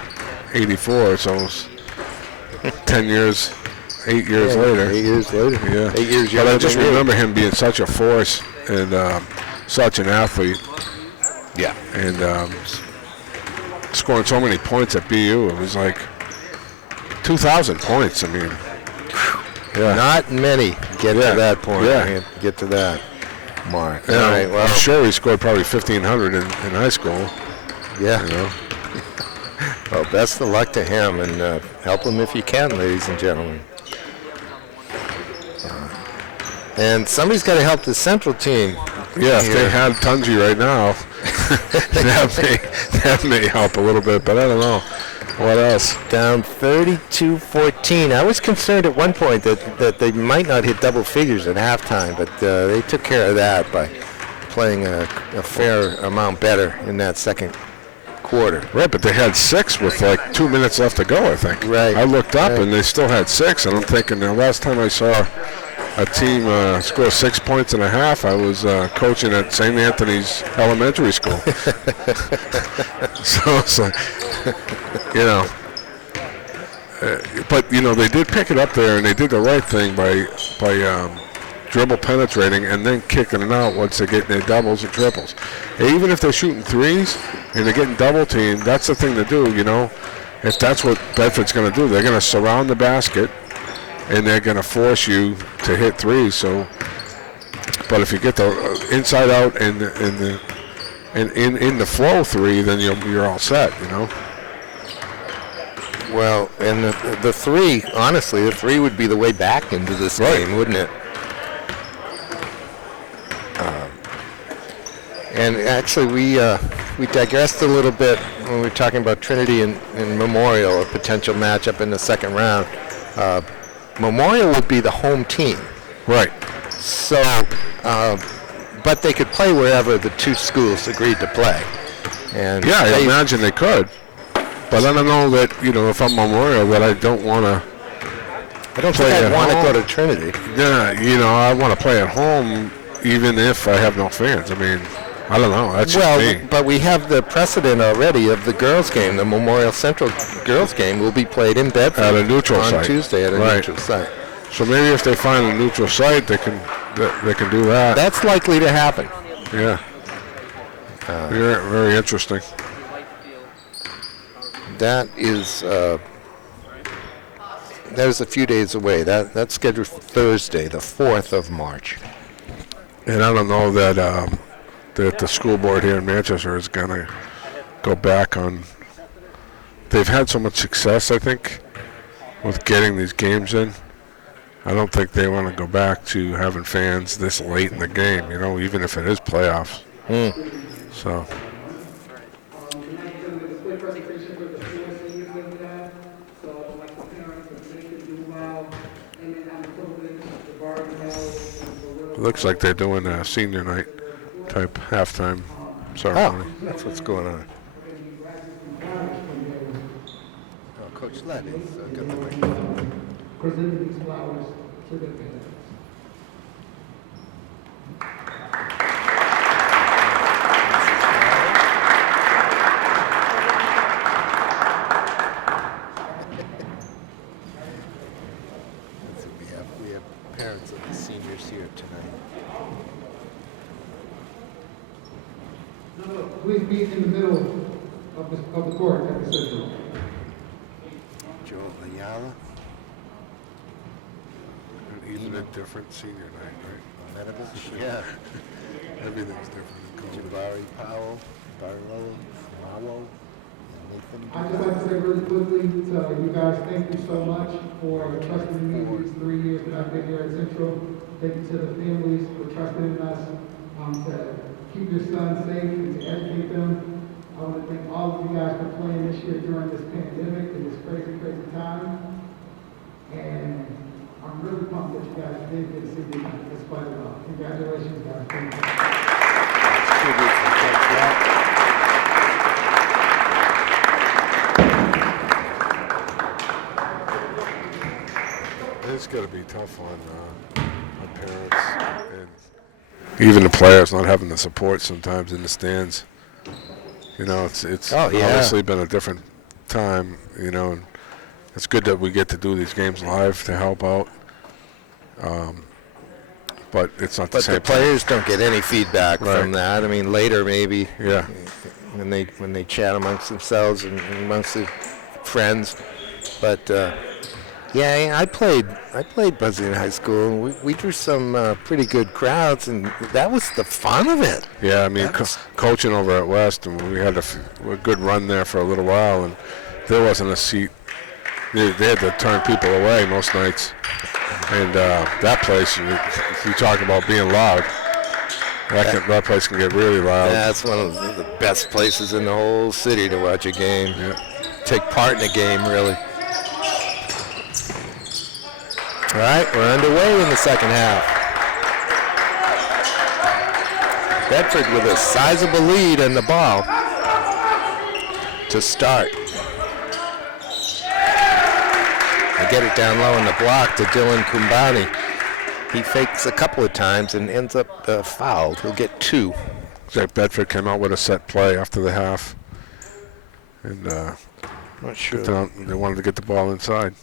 84, so it was 8 years later. 8 years later. Yeah. 8 years But I just remember him being such a force and such an athlete. Yeah. And scoring so many points at BU. It was like 2,000 points. I mean, not many get to that point. Yeah. Get to that mark. Yeah, all right, well, I'm sure he scored probably 1,500 in high school. Yeah. Well, best of luck to him, and help him if you can, ladies and gentlemen. And somebody's got to help the Central team. Yeah, if they had Tunji right now, that may help a little bit, but I don't know. What else? Down 32-14. I was concerned at one point that they might not hit double figures at halftime, but they took care of that by playing a fair amount better in that second quarter. Right, but they had 6 with like 2 minutes left to go, I think. Right. I looked up and they still had 6, and I'm thinking the last time I saw a team score 6 points and a half, I was coaching at St. Anthony's Elementary School. So it's like, but they did pick it up there, and they did the right thing by dribble penetrating and then kicking it out once they get their doubles and triples. And even if they're shooting threes and they're getting double teamed, that's the thing to do, you know. If that's what Bedford's going to do, they're going to surround the basket and they're going to force you to hit threes. So, but if you get the inside out and in the flow three, then you're all set, you know. Well, and the three, honestly, the three would be the way back into this game, wouldn't it? And actually, we digressed a little bit when we were talking about Trinity and Memorial, a potential matchup in the second round. Memorial would be the home team. Right. So, but they could play wherever the two schools agreed to play. And yeah, I imagine they could. But I don't know that, you know, if I'm Memorial, that I don't want to. I don't think I'd want to go to Trinity. Yeah, you know, I want to play at home even if I have no fans. I mean, I don't know. That's just me. But we have the precedent already of the girls' game. The Memorial Central girls' game will be played in Bedford at a neutral on site. Tuesday at a neutral site. So maybe if they find a neutral site, they can do that. That's likely to happen. Yeah. Very, very interesting. That is a few days away. That's scheduled for Thursday, the 4th of March. And I don't know that that the school board here in Manchester is going to go back on. They've had so much success, I think, with getting these games in. I don't think they want to go back to having fans this late in the game, you know, even if it is playoffs. So. It looks like they're doing a senior night type halftime ceremony. Oh, that's what's going on. Oh, Coach Lett is got the microphone. Presenting these flowers to the fans. We have parents of the seniors here tonight. Please be in the middle of the court at the Central. Joe Ayala. Even a different senior night, right? Medovich, yeah. Everything's different. Jabari Powell, Barlow, Mawo, Nathan. I'd just like to say really quickly to you guys, thank you so much for trusting me these 3 years that I've been here at Central. Thank you to the families for trusting in us to keep your sons safe and to educate them. I want to thank all of you guys for playing this year during this pandemic and this crazy, crazy time. And I'm really pumped that you guys did get to see me despite it all. Congratulations, guys. Thank you. It's got to be tough on parents and even the players not having the support sometimes in the stands. You know, it's obviously been a different time, you know, and it's good that we get to do these games live to help out. But it's not the same. But the players don't get any feedback from that. I mean, later maybe. Yeah. When they chat amongst themselves and amongst their friends. But yeah, I played Buzzing in high school. And we drew some pretty good crowds, and that was the fun of it. Yeah, I mean, coaching over at West, and we had a good run there for a little while, and there wasn't a seat. They had to turn people away most nights. And that place, you talk about being loud, that place can get really loud. Yeah, it's one of the best places in the whole city to watch a game. Yeah. Take part in a game, really. All right, we're underway in the second half. Bedford with a sizable lead in the ball to start. They get it down low in the block to Dylan Kumbani. He fakes a couple of times and ends up fouled. He'll get 2. Like Bedford came out with a set play after the half. And not sure. They wanted to get the ball inside.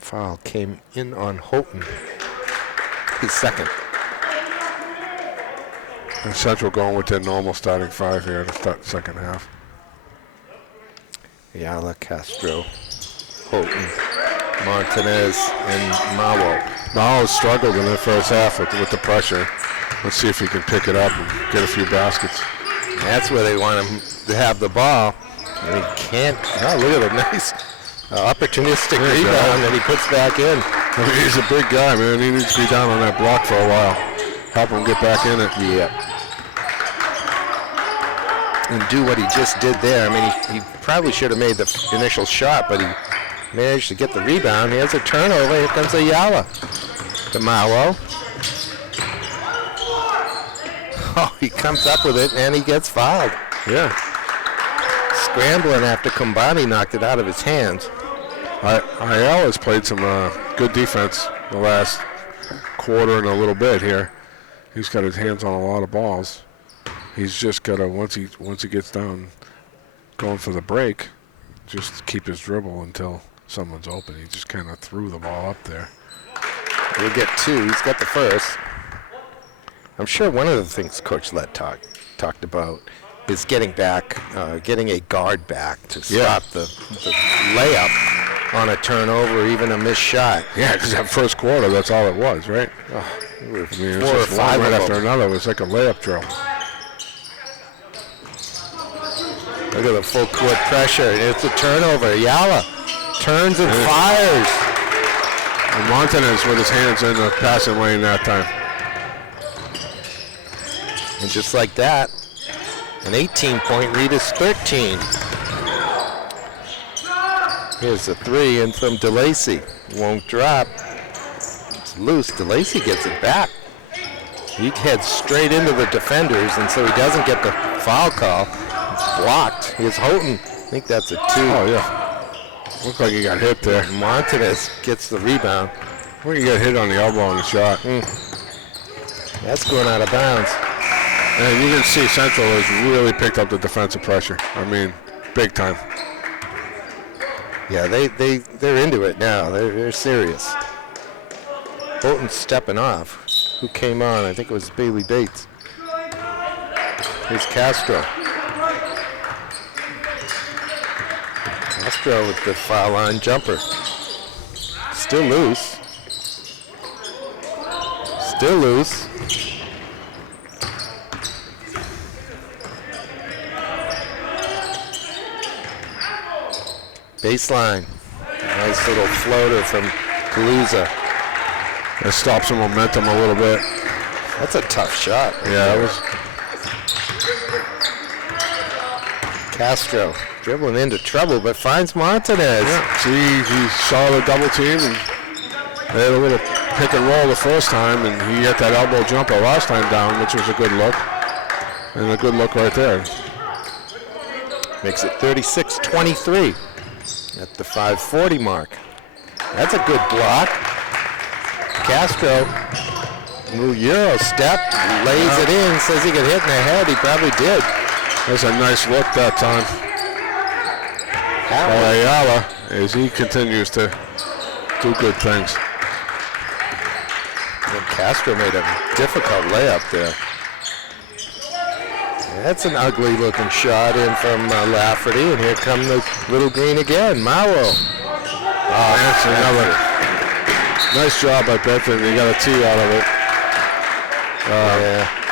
foul came in on Houghton. His second. And Central going with their normal starting 5 here to start the second half. Ayala, Castro, Houghton, Martinez, and Mawo. Mawo struggled in the first half with the pressure. Let's see if he can pick it up and get a few baskets. That's where they want him to have the ball. And he can't. Oh, look at a nice opportunistic rebound that he puts back in. I mean, he's a big guy, man. He needs to be down on that block for a while. Help him get back in it. Yeah. And do what he just did there. I mean, he probably should have made the initial shot, but he managed to get the rebound. He has a turnover. Here comes Ayala. To Mawo. Oh, he comes up with it, and he gets fouled. Yeah. Scrambling after Kumbani knocked it out of his hands. Ayala's played some good defense the last quarter and a little bit here. He's got his hands on a lot of balls. He's just got to, once he gets down going for the break, just keep his dribble until someone's open. He just kind of threw the ball up there. We'll get 2. He's got the first. I'm sure one of the things Coach Lett talked about is getting a guard back to stop the layup on a turnover or even a missed shot. Yeah, because that first quarter, that's all it was, right? Oh, I mean, it 4 was or just 5 one right of after them. another. It was like a layup drill. Look at the full court pressure. It's a turnover. Ayala turns and fires. And Martinez with his hands in the passing lane that time. And just like that, an 18-point lead is 13. Here's a 3 in from DeLacy. Won't drop. It's loose. DeLacy gets it back. He heads straight into the defenders, and so he doesn't get the foul call. It's blocked. Here's Houghton. I think that's a 2. Oh, yeah. Looked like he got hit there. Martinez gets the rebound. I think he got hit on the elbow on the shot. That's going out of bounds. And you can see Central has really picked up the defensive pressure. I mean, big time. Yeah, they're into it now. They're serious. Houghton's stepping off. Who came on? I think it was Bailey Bates. Here's Castro. Castro with the foul line jumper. Still loose. Still loose. Baseline. Nice little floater from Kaluza. It stops the momentum a little bit. That's a tough shot. Yeah, it was. Castro dribbling into trouble, but finds Martinez. Yeah. See, he saw the double team, and they had a little pick and roll the first time, and he got that elbow jumper last time down, which was a good look. And a good look right there. Makes it 36-23 at the 5:40 mark. That's a good block. Castro, little Euro step, lays it in, says he could hit in the head. He probably did. That's a nice look that time by Ayala as he continues to do good things. And Castro made a difficult layup there. That's an ugly looking shot in from Lafferty, and here come the little green again, Mawo. That's another nice job by Bedford. They got a tee out of it.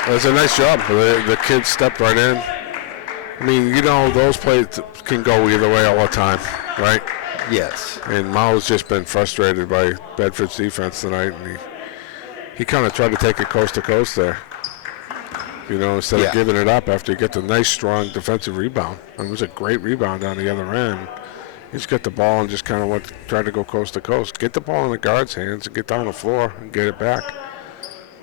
It was a nice job. The kids stepped right in. I mean, you know, those plays can go either way all the time, right? Yes. And Mao's just been frustrated by Bedford's defense tonight, and he kind of tried to take it coast to coast there. You know, instead of giving it up after he gets a nice, strong defensive rebound. And it was a great rebound on the other end. He just got the ball and just kind of tried to go coast to coast. Get the ball in the guard's hands and get down the floor and get it back.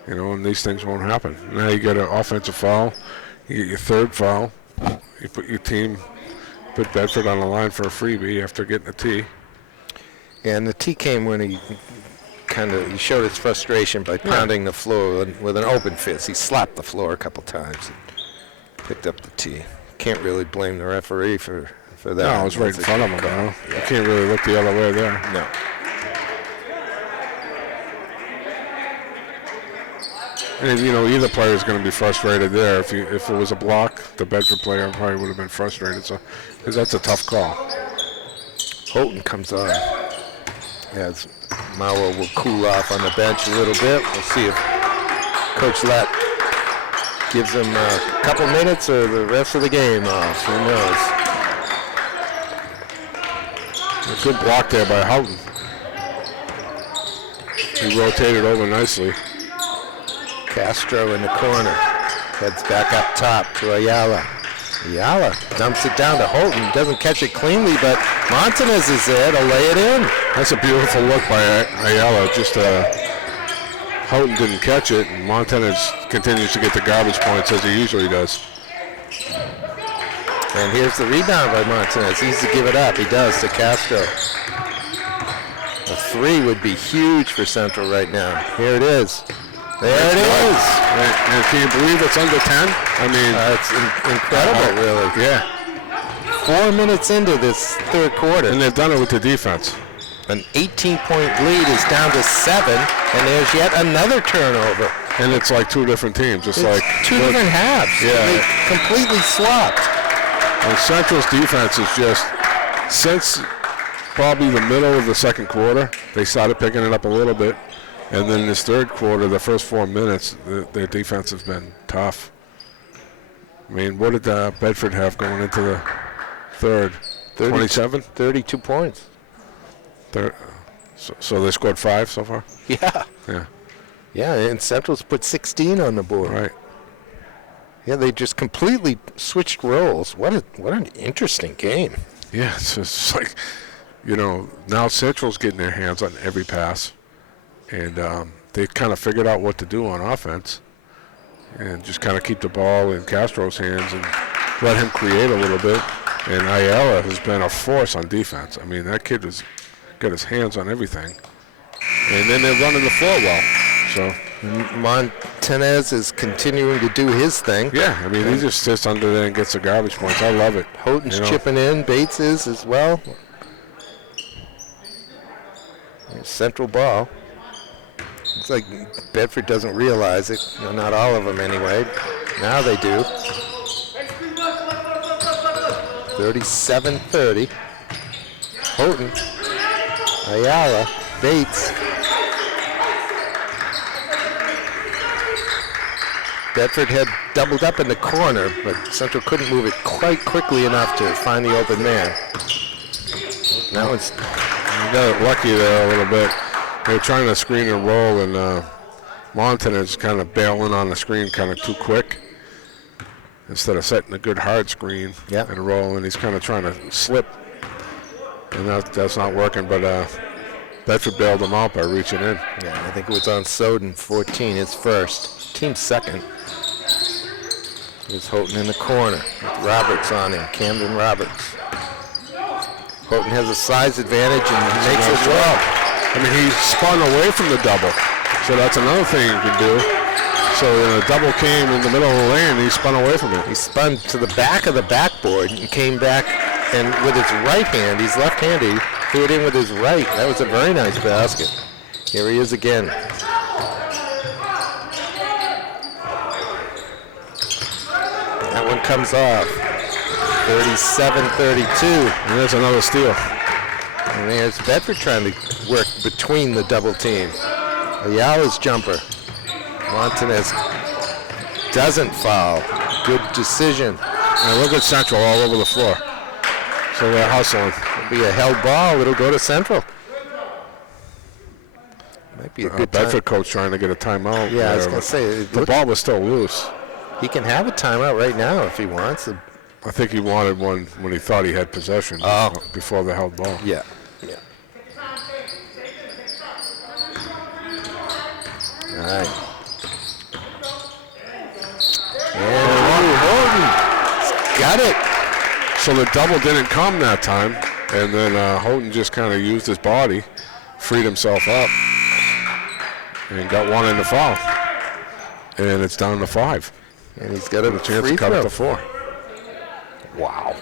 You know, and these things won't happen. Now you get an offensive foul. You get your third foul. You put your team, put Bedford on the line for a freebie after getting a tee. And the tee came when he he showed his frustration by pounding the floor with an open fist. He slapped the floor a couple times and picked up the tee. Can't really blame the referee for that. No, it was right in front of him, though. You can't really look the other way there. No. And, you know, either player is going to be frustrated there. If it was a block, the Bedford player probably would have been frustrated. So, because that's a tough call. Houghton comes on. As Mauro will cool off on the bench a little bit. We'll see if Coach Lett gives him a couple minutes or the rest of the game off. Who knows? A good block there by Houghton. He rotated over nicely. Castro in the corner. Heads back up top to Ayala. Ayala dumps it down to Houghton. Doesn't catch it cleanly, but Montanez is there to lay it in. That's a beautiful look by Ayala. Just Houghton didn't catch it, and Montanez continues to get the garbage points as he usually does. And here's the rebound by Montanez. He's to give it up. He does to Castro. A three would be huge for Central right now. Here it is. There it is. And can you believe it's under 10? I mean, It's incredible, really. Yeah. 4 minutes into this third quarter. And they've done it with the defense. An 18-point lead is down to 7, and there's yet another turnover. And it's like two different teams. It's like two different halves. Yeah. They completely swapped. And Central's defense is just, since probably the middle of the second quarter, they started picking it up a little bit. And then in this third quarter, the first 4 minutes, their defense has been tough. I mean, what did Bedford have going into the third? 27? 32 points. So they scored 5 so far? Yeah. Yeah. Yeah, and Central's put 16 on the board. Right. Yeah, they just completely switched roles. What an interesting game. Yeah, it's just like, you know, now Central's getting their hands on every pass. And they kind of figured out what to do on offense and just kind of keep the ball in Castro's hands and let him create a little bit. And Ayala has been a force on defense. I mean, that kid has got his hands on everything. And then they're running the floor well. So Montanez is continuing to do his thing. yeah, I mean, he just sits under there and gets the garbage points. I love it. Houghton's You know? chipping in. Bates is as well. There's Central ball. It's like Bedford doesn't realize it. You know, not all of them anyway. Now they do. 37-30. Houghton. Ayala. Bates. Bedford had doubled up in the corner, but Central couldn't move it quite quickly enough to find the open man. That one's got lucky there a little bit. They were trying to screen and roll, and Montanez kind of bailing on the screen kind of too quick instead of setting a good hard screen and roll, and he's kind of trying to slip, and that's not working, but Bedford bailed him out by reaching in. Yeah, I think it was on Soden, 14, his first. Team second. Here's Houghton in the corner with Roberts on him, Camden Roberts. Houghton has a size advantage and he makes it well. I mean, he spun away from the double, so that's another thing you can do. So when a double came in the middle of the lane, he spun away from it. He spun to the back of the backboard and came back, and with his right hand, he's left-handed, he threw it in with his right. That was a very nice basket. Here he is again. That one comes off. 37-32. And there's another steal. And there's Bedford trying to work between the double team. Ayala's jumper. Montanez doesn't foul. Good decision. And look at Central all over the floor. So they're hustling. It'll be a held ball. It'll go to Central. Might be a good Bedford coach trying to get a timeout. Yeah, I was going to say. The ball was still loose. He can have a timeout right now if he wants. I think he wanted one when he thought he had possession before the held ball. Yeah. All right. And Houghton got it. So the double didn't come that time, and then Houghton just kind of used his body, freed himself up, and got one in the foul. And it's down to 5. And he's got a chance to cut it to 4. Wow.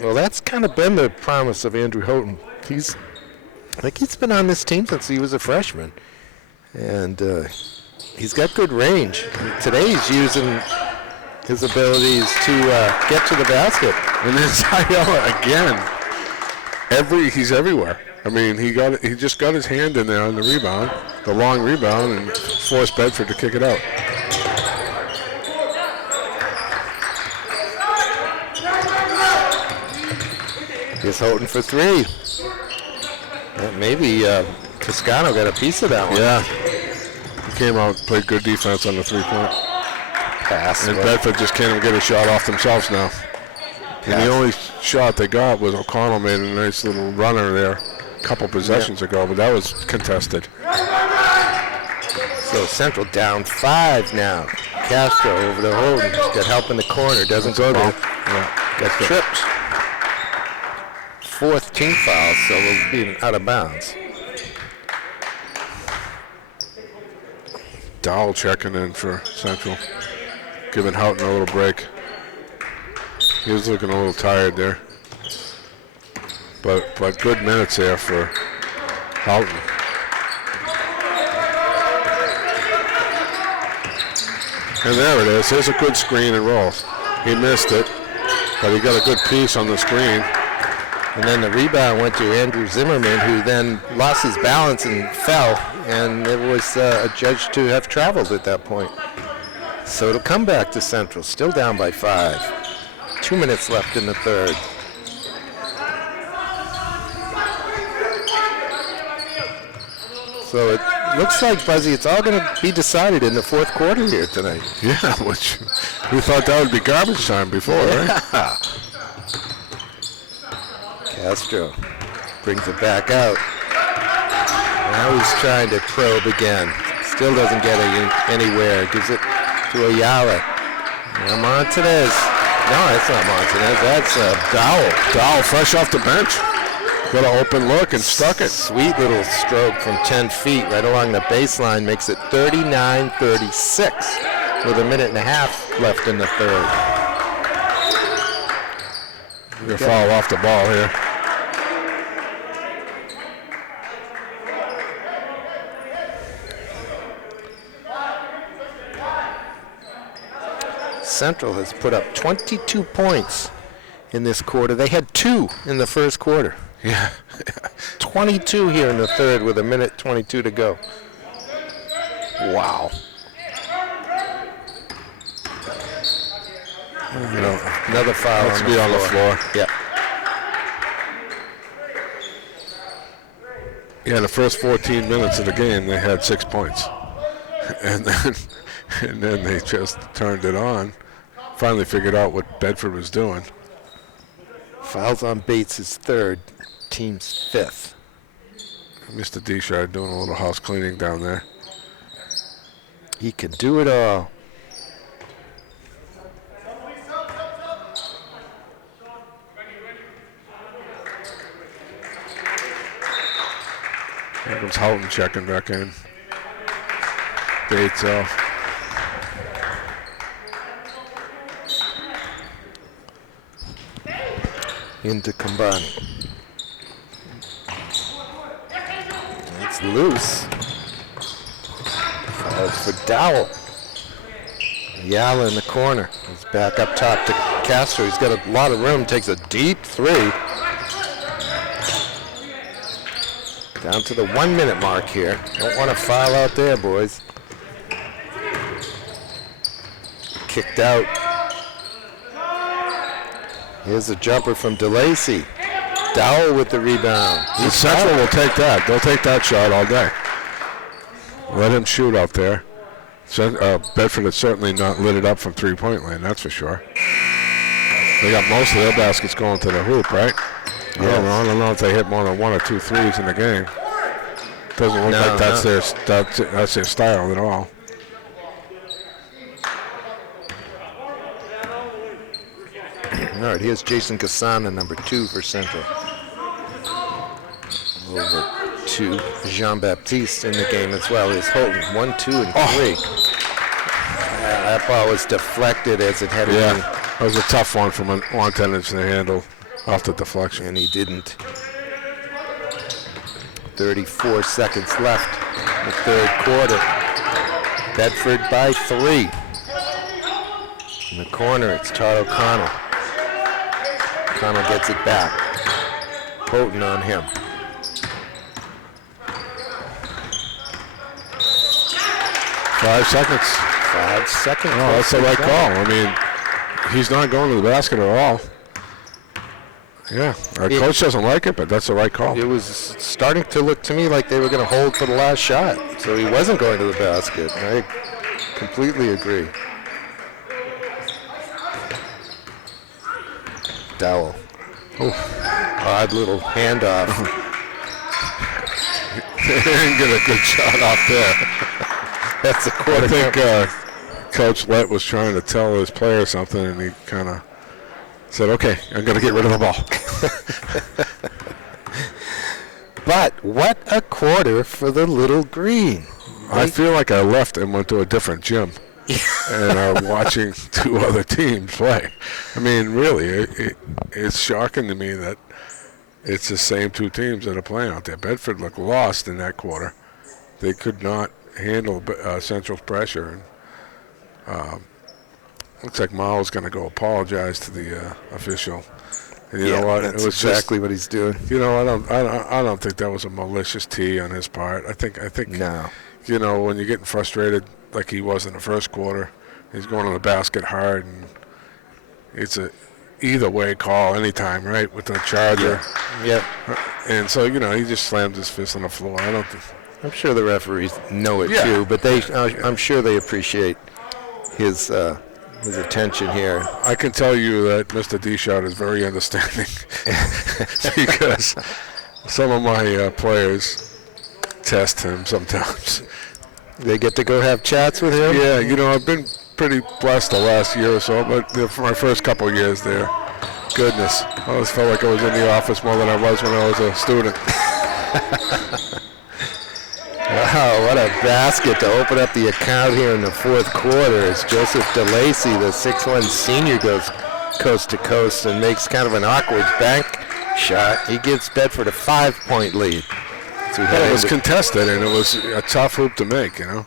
Well, that's kind of been the promise of Andrew Houghton. I think he's been on this team since he was a freshman. And He's got good range. Today he's using his abilities to get to the basket. And then Zayella again. He's everywhere. I mean, he just got his hand in there on the rebound, the long rebound, and forced Bedford to kick it out. He's holding for three. Maybe Toscano got a piece of that one. Yeah. He came out, played good defense on the three-point. Pass. And Bedford just can't even get a shot off themselves now. And the only shot they got was O'Connell made a nice little runner there a couple possessions ago, but that was contested. So Central down 5 now. Castro over to Holden. Got help in the corner. Doesn't go there. Yeah. Got tripped. 4th team foul, so we'll be out of bounds. Dowell checking in for Central, giving Houghton a little break. He was looking a little tired there, but good minutes there for Houghton. And there it is. Here's a good screen and roll. He missed it, but he got a good piece on the screen. And then the rebound went to Andrew Zimmerman, who then lost his balance and fell, and it was adjudged to have traveled at that point. So it'll come back to Central, still down by 5. 2 minutes left in the third. So it looks like, Buzzy, it's all going to be decided in the 4th quarter here tonight. Yeah, which we thought that would be garbage time before, right? Castro brings it back out. Now he's trying to probe again. Still doesn't get anywhere. Gives it to Ayala. Now Montanez. No, that's not Montanez. That's Dowell. Dowell fresh off the bench. Got an open look and stuck it. Sweet little stroke from 10 feet right along the baseline. Makes it 39-36 with a minute and a half left in the third. We're going to foul off the ball here. Central has put up 22 points in this quarter. They had 2 in the first quarter. Yeah. 22 here in the third with a minute 22 to go. Wow. Another foul. Let's be on the floor. Yeah. Yeah, in the first 14 minutes of the game, they had 6 points. And then they just turned it on. Finally figured out what Bedford was doing. Fouls on Bates is third, team's 5th. Mr. Deshard doing a little house cleaning down there. He can do it all. Here comes Houghton checking back in. Bates off. Into Kambani. It's loose. For Dowell. Yala in the corner. He's back up top to Castro. He's got a lot of room. Takes a deep 3. Down to the 1 minute mark here. Don't want to foul out there, boys. Kicked out. Here's a jumper from DeLacy. Dowell with the rebound. Central will take that. They'll take that shot all day. Let him shoot out there. Bedford has certainly not lit it up from three-point land, that's for sure. They got most of their baskets going to the hoop, right? Yes. I don't know if they hit more than 1 or 2 threes in the game. Doesn't look like that's their style at all. All right, here's Jason Casana, number 2 for Central. Over to Jean-Baptiste in the game as well. He's Holton, 1, 2, and 3. That ball was deflected as it headed in. That was a tough one from Montanez to handle off the deflection. And he didn't. 34 seconds left in the third quarter. Bedford by 3. In the corner, it's Todd O'Connell. O'Connell gets it back. Houghton on him. 5 seconds. 5 seconds. Oh, that's the right call. I mean, he's not going to the basket at all. Yeah, our coach doesn't like it, but that's the right call. It was starting to look to me like they were going to hold for the last shot, so he wasn't going to the basket. I completely agree. Dowell. Oh, odd little handoff. They didn't get a good shot off there. That's a quarter. I think Coach Lett was trying to tell his player something, and he kind of said, okay, I'm going to get rid of the ball. But what a quarter for the Little Green. I feel like I left and went to a different gym and are watching 2 other teams play. I mean, really, it's shocking to me that it's the same 2 teams that are playing out there. Bedford looked lost in that quarter. They could not handle Central's pressure. And, looks like Mao's going to go apologize to the official. And you know what? That's it was exactly what he's doing. You know, I don't think that was a malicious tee on his part. I think. No. You know, when you're getting frustrated like he was in the first quarter, he's going to the basket hard, and it's a either way call anytime, right? With the charger. Yeah. And so you know, he just slammed his fist on the floor. I don't think. I'm sure the referees know it too, but I'm sure they appreciate his attention here. I can tell you that Mr. D-Shot is very understanding because some of my players test him sometimes. They get to go have chats with him? Yeah, you know, I've been pretty blessed the last year or so, but for my first couple of years there, goodness, I always felt like I was in the office more than I was when I was a student. Wow, what a basket to open up the account here in the fourth quarter as Joseph DeLacy, the 6'1 senior, goes coast to coast and makes kind of an awkward bank shot. He gives Bedford a 5-point lead. So it was contested, and it was a tough hoop to make, you know.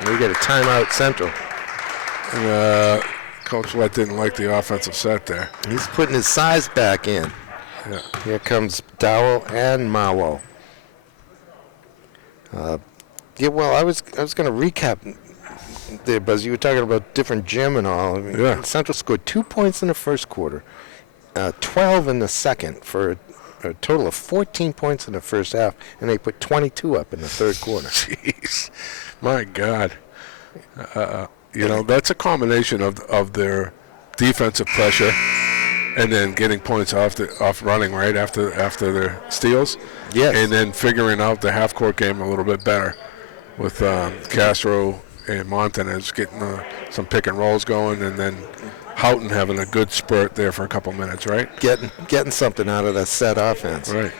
And we get a timeout Central. And Coach Lett didn't like the offensive set there. He's putting his size back in. Yeah. Here comes Dowell and Mawo. Yeah, well, I was going to recap there, Buzz. You were talking about different gym and all. I mean, yeah. Central scored 2 points in the first quarter, 12 in the second, for a total of 14 points in the first half, and they put 22 up in the third quarter. Jeez, my God. You know, that's a combination of their defensive pressure and then getting points off running right after their steals. Yes. And then figuring out the half-court game a little bit better with Castro and Montanez getting some pick and rolls going, and then Houghton having a good spurt there for a couple minutes, right? Getting something out of that set offense. Right.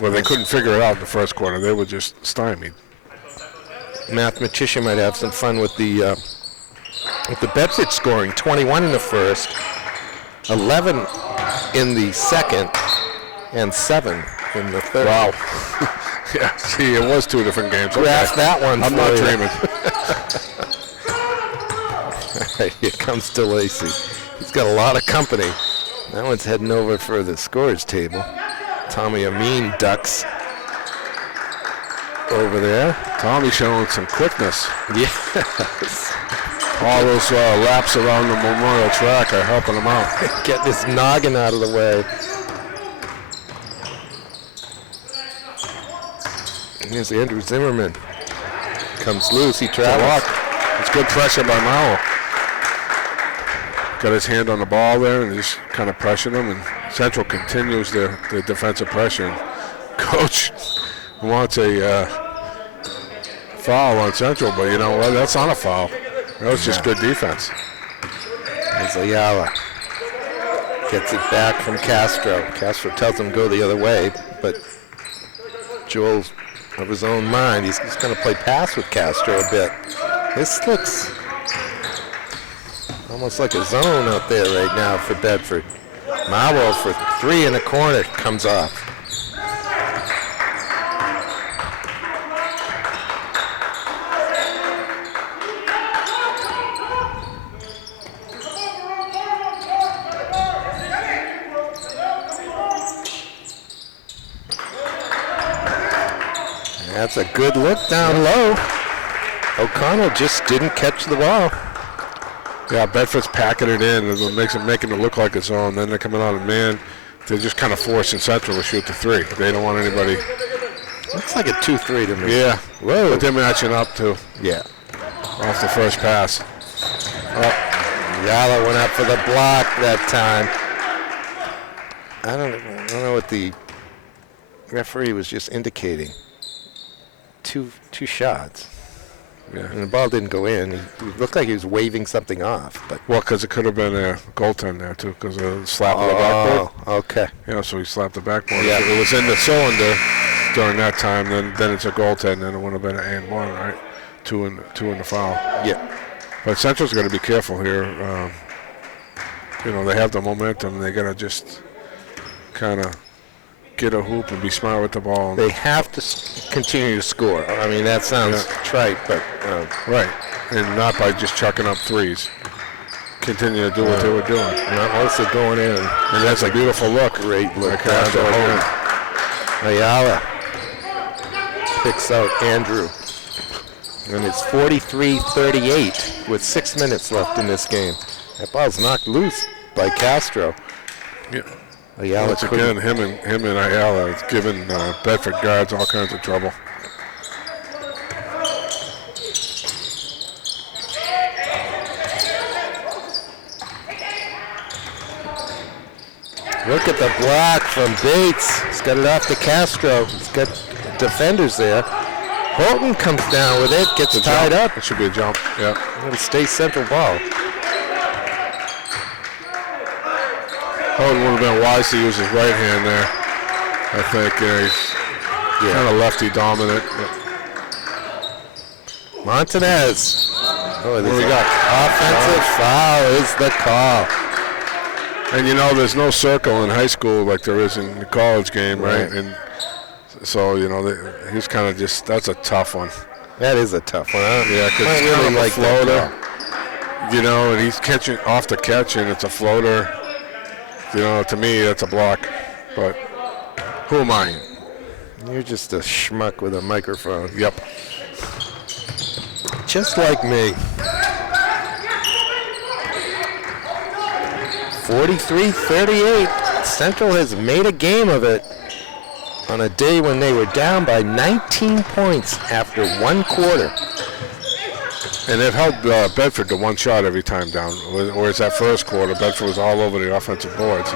Well, they couldn't figure it out in the first quarter. They were just stymied. Mathematician might have some fun with the Bedford scoring. 21 in the first, 11 in the second, and 7 in the third. Wow. Yeah, see, it was 2 different games. Graph that one. I'm not dreaming. All right, here comes DeLacy. He's got a lot of company. That one's heading over for the scorers table. Tommy Amin ducks over there. Tommy showing some quickness. Yes. All those laps around the Memorial Track are helping him out. Getting his noggin out of the way. Here's Andrew Zimmerman. Comes loose, he travels. It's good pressure by Mao. Got his hand on the ball there and just kind of pressuring him, and Central continues their defensive pressure. And Coach wants a foul on Central, but you know what? That's not a foul. That was just good defense. As Ayala gets it back from Castro. Castro tells him to go the other way, but Joel's of his own mind. He's going to play pass with Castro a bit. This looks almost like a zone out there right now for Bedford. Mawo for 3 in the corner comes off. That's a good look down low. O'Connell just didn't catch the ball. Yeah, Bedford's packing it in. It making it look like its own. Then they're coming out of man. They're just kind of forcing Central to shoot the three. They don't want anybody. Looks like a 2-3 to me. Yeah. Whoa. But they're matching up too. Yeah. Off the first pass. Yala went up for the block that time. I don't know what the referee was just indicating. Two shots. Yeah. And the ball didn't go in. He looked like he was waving something off. But Well, because it could have been a goaltend there too, because of the slap of the backboard. Okay. Yeah, so he slapped the backboard. Yeah. If it was in the cylinder during that time, then it's a goaltend, and it would have been an and one, right? Two in the foul. Yeah. But Central's got to be careful here. They have the momentum. They got to just kind of get a hoop and be smart with the ball. They have to continue to score. I mean, that sounds trite, but Right, and not by just chucking up threes. Continue to do what they were doing. not also going in. And that's a beautiful look. Great look. Like Castro again. Ayala picks out Andrew. And it's 43-38 with 6 minutes left in this game. That ball's knocked loose by Castro. Yeah. Ayala Once again, him and Ayala have given Bedford guards all kinds of trouble. Look at the block from Bates. He's got it off to Castro. He's got defenders there. Holton comes down with it, gets tied up. It should be a jump. Yeah. It'll stay Central ball. Holden would have been wise to use his right hand there. I think he's kind of lefty dominant. Montanez. Oh, What do we got? Offensive foul is the call. And there's no circle in high school like there is in the college game, right? And so, he's kind of that's a tough one. That is a tough one. Yeah, because I it's really kind of a like floater. that And he's catching off the catch, and it's a floater. To me, that's a block. But who am I? You're just a schmuck with a microphone. Yep. Just like me. 43-38. Central has made a game of it on a day when they were down by 19 points after one quarter. And it held Bedford to one shot every time down. Whereas that first quarter, Bedford was all over the offensive boards.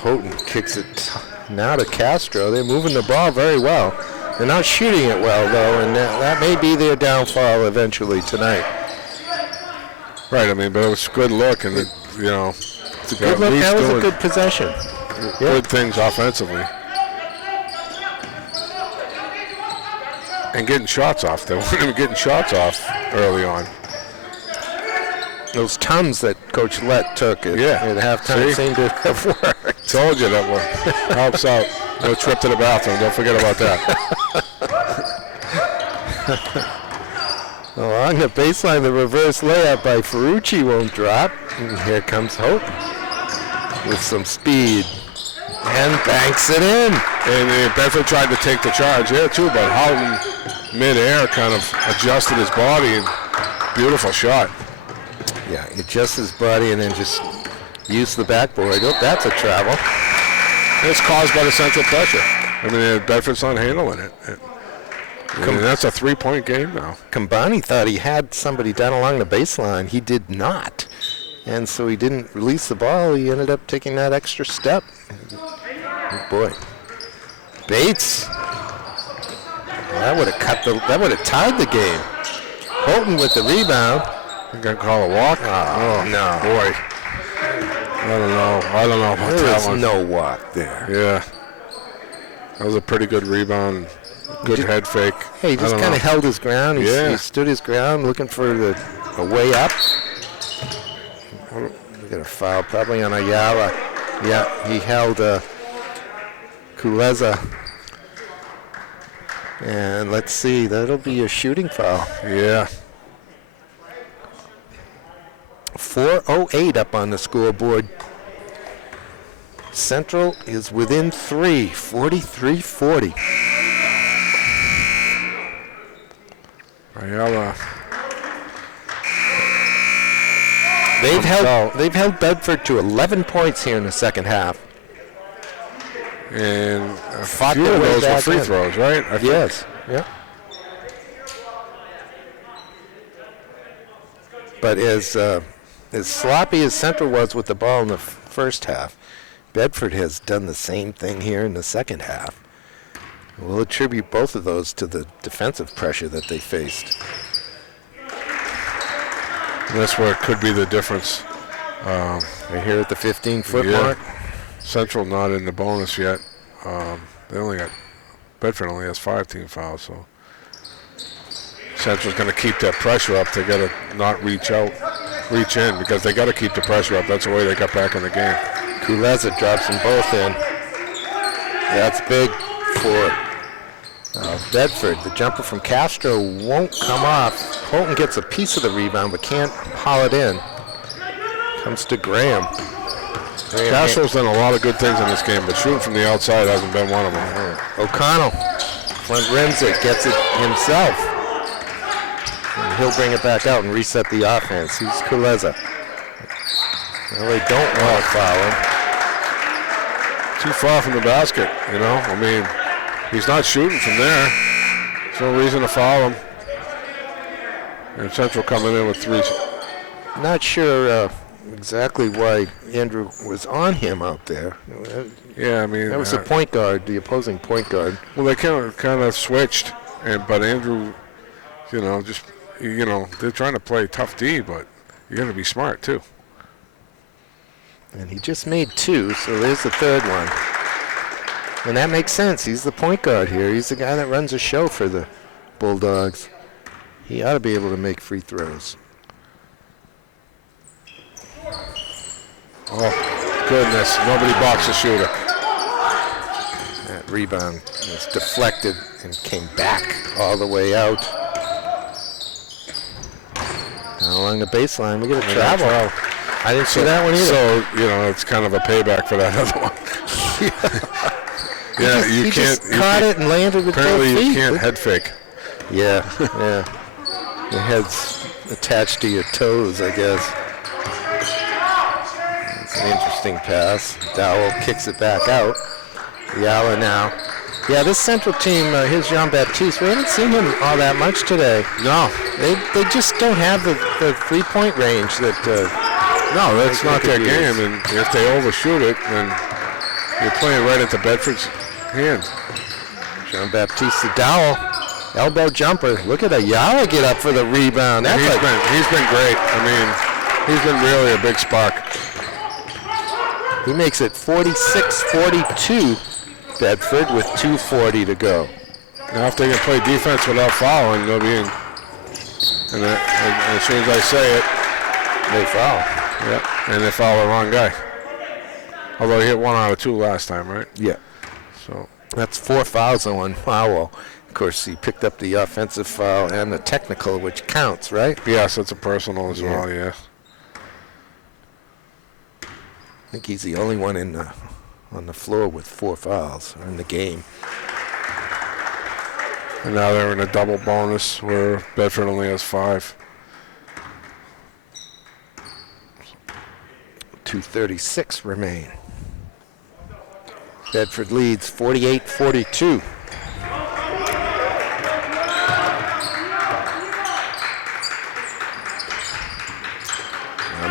Houghton kicks it now to Castro. They're moving the ball very well. They're not shooting it well, though, and that may be their downfall eventually tonight. Right, but it was a good look, and it's a Good look. That was a good possession. Good things offensively. And getting shots off. They weren't even getting shots off early on. Those tons that Coach Lett took at halftime seemed to have worked. Told you that one helps out. No trip to the bathroom. Don't forget about that. Along the baseline, the reverse layup by Ferrucci won't drop. And here comes Hope with some speed. And banks it in. And Bedford tried to take the charge there too, but Houghton mid-air kind of adjusted his body, and beautiful shot. Yeah, he adjusts his body and then just use the backboard. Oh, that's a travel. And it's caused by the central pressure. Bedford's not handling it. That's a three-point game now. Kambani thought he had somebody down along the baseline. He did not. And so he didn't release the ball. He ended up taking that extra step. Oh boy. Bates. That would have tied the game. Holton with the rebound. You're going to call a walk? Oh, no. Boy. I don't know about There that was one. no walk there. Yeah. That was a pretty good rebound. Good head fake. Hey, he just kind of held his ground. He stood his ground looking for a way up. We got a foul probably on Ayala. Yeah, he held Kuleza. And let's see, that'll be a shooting foul. Yeah. 4:08 up on the scoreboard. Central is within 3, 43-40. Ayala. They've held Bedford to 11 points here in the second half. And a Fought few their of way those were back free in. throws, right? I think. Yes. Yeah. But as sloppy as Central was with the ball in the first half, Bedford has done the same thing here in the second half. We'll attribute both of those to the defensive pressure that they faced. And that's where it could be the difference. Right here at the 15-foot Yeah. mark. Central not in the bonus yet. Bedford only has 5 team fouls, so Central's going to keep that pressure up. They got to not reach in, because they got to keep the pressure up. That's the way they got back in the game. Kuleza drops them both in. That's big for Bedford. The jumper from Castro won't come off. Holton gets a piece of the rebound but can't haul it in. Comes to Graham. Castro's done a lot of good things in this game, but shooting from the outside hasn't been one of them. O'Connell front rims it, gets it himself. And he'll bring it back out and reset the offense. He's Kuleza. Well, they don't want to foul him. Too far from the basket, you know. I mean, he's not shooting from there. There's no reason to foul him. And Central coming in with 3. Not sure exactly why Andrew was on him out there. Yeah, I mean, That was the point guard, the opposing point guard. well, they kind of switched, but Andrew, they're trying to play tough D, but you got to be smart too. And he just made 2, so there's the third one. And that makes sense. He's the point guard here. He's the guy that runs a show for the Bulldogs. He ought to be able to make free throws. Oh, goodness. Nobody blocks the shooter. That rebound was deflected and came back all the way out. Down along the baseline, we get a travel. I didn't see that one either. So, it's kind of a payback for that other one. Yeah, he you can't. just caught it and landed with both Apparently, feet. you can't head fake. Yeah, yeah. Your head's attached to your toes, I guess. It's an interesting pass. Dowell kicks it back out. Yala now. Yeah, this Central team, here's Jean-Baptiste. We haven't seen him all that much today. No. They just don't have the three-point range that... No, that's they not could their use. game, and if they overshoot it, then you're playing right into Bedford's hand. Jean-Baptiste to Dowell. Elbow jumper. Look at Ayala get up for the rebound. And That's he's been great. I mean, he's been really a big spark. He makes it 46-42, Bedford, with 2:40 to go. Now, if they can play defense without fouling, they'll be in. And as soon as I say it, They foul. yeah, and they foul the wrong guy. Although he hit 1 out of 2 last time, right? Yeah. So That's 4 fouls on one foul. Of course, he picked up the offensive foul and the technical, which counts, right? yes, it's a personal as well. Yeah. I think he's the only one on the floor with 4 fouls in the game. And now they're in a double bonus where Bedford only has 5. 2:36 remain. Bedford leads 48-42.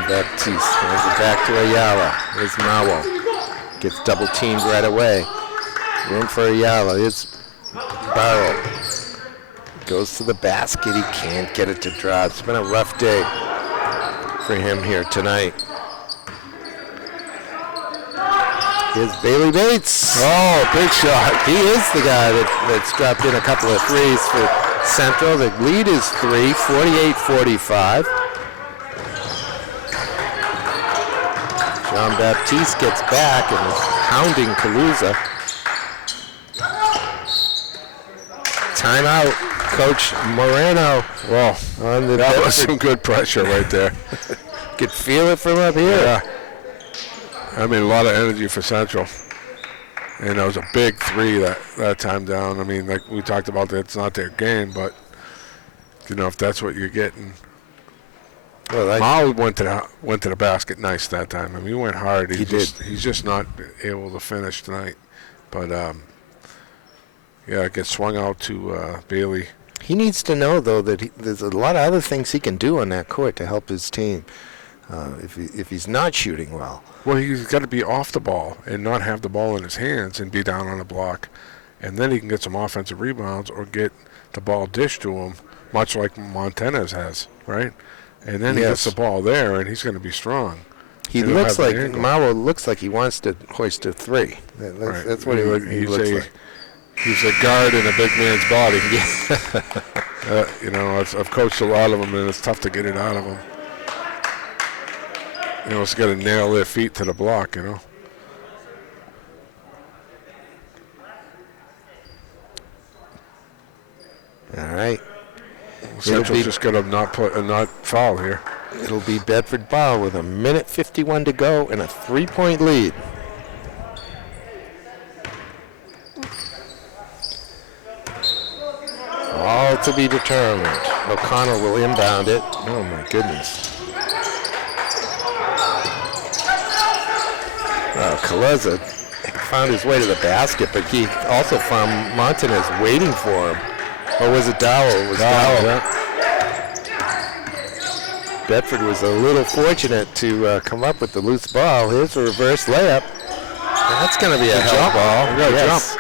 Baptiste hands it back to Ayala. Here's Mawo. Gets double teamed right away. Room for Ayala. Here's Barrow. Goes to the basket. He can't get it to drop. It's been a rough day for him here tonight. Here's Bailey Bates. Oh, big shot. He is the guy that's dropped in a couple of threes for Central. The lead is 3, 48-45. Jean-Baptiste gets back and is hounding Kaluza. Timeout, Coach Moreno. Well, On the that was Bedford. some good pressure right there. Could feel it from up here. Yeah. I mean, a lot of energy for Central. And that was a big 3 that time down. I mean, like we talked about, it's not their game, but You know, if that's what you're getting. Well, Mao went to the basket nice that time. I mean, he went hard. He's just not able to finish tonight. But yeah, it gets swung out to Bailey. he needs to know, though, that there's a lot of other things he can do on that court to help his team if he's not shooting well. Well, he's got to be off the ball and not have the ball in his hands and be down on a block. And then he can get some offensive rebounds or get the ball dished to him, much like Montanez has, right? And then he gets the ball there, and he's going to be strong. He looks like Mauro looks like he wants to hoist a three. That's what he looks like. He's a guard in a big man's body. You know, I've coached a lot of them, and it's tough to get it out of them. You know, it's got to nail their feet to the block, you know. All right. Central's just got to not foul here. It'll be Bedford ball with 1:51 to go and a 3-point lead. All to be determined. O'Connell will inbound it. Oh my goodness. Kaleza found his way to the basket, but he also found Montanez waiting for him. Or was it Dowell? It was Dowell. Yeah. Bedford was a little fortunate to come up with the loose ball. Here's a reverse layup. That's going to be a help ball. Yes.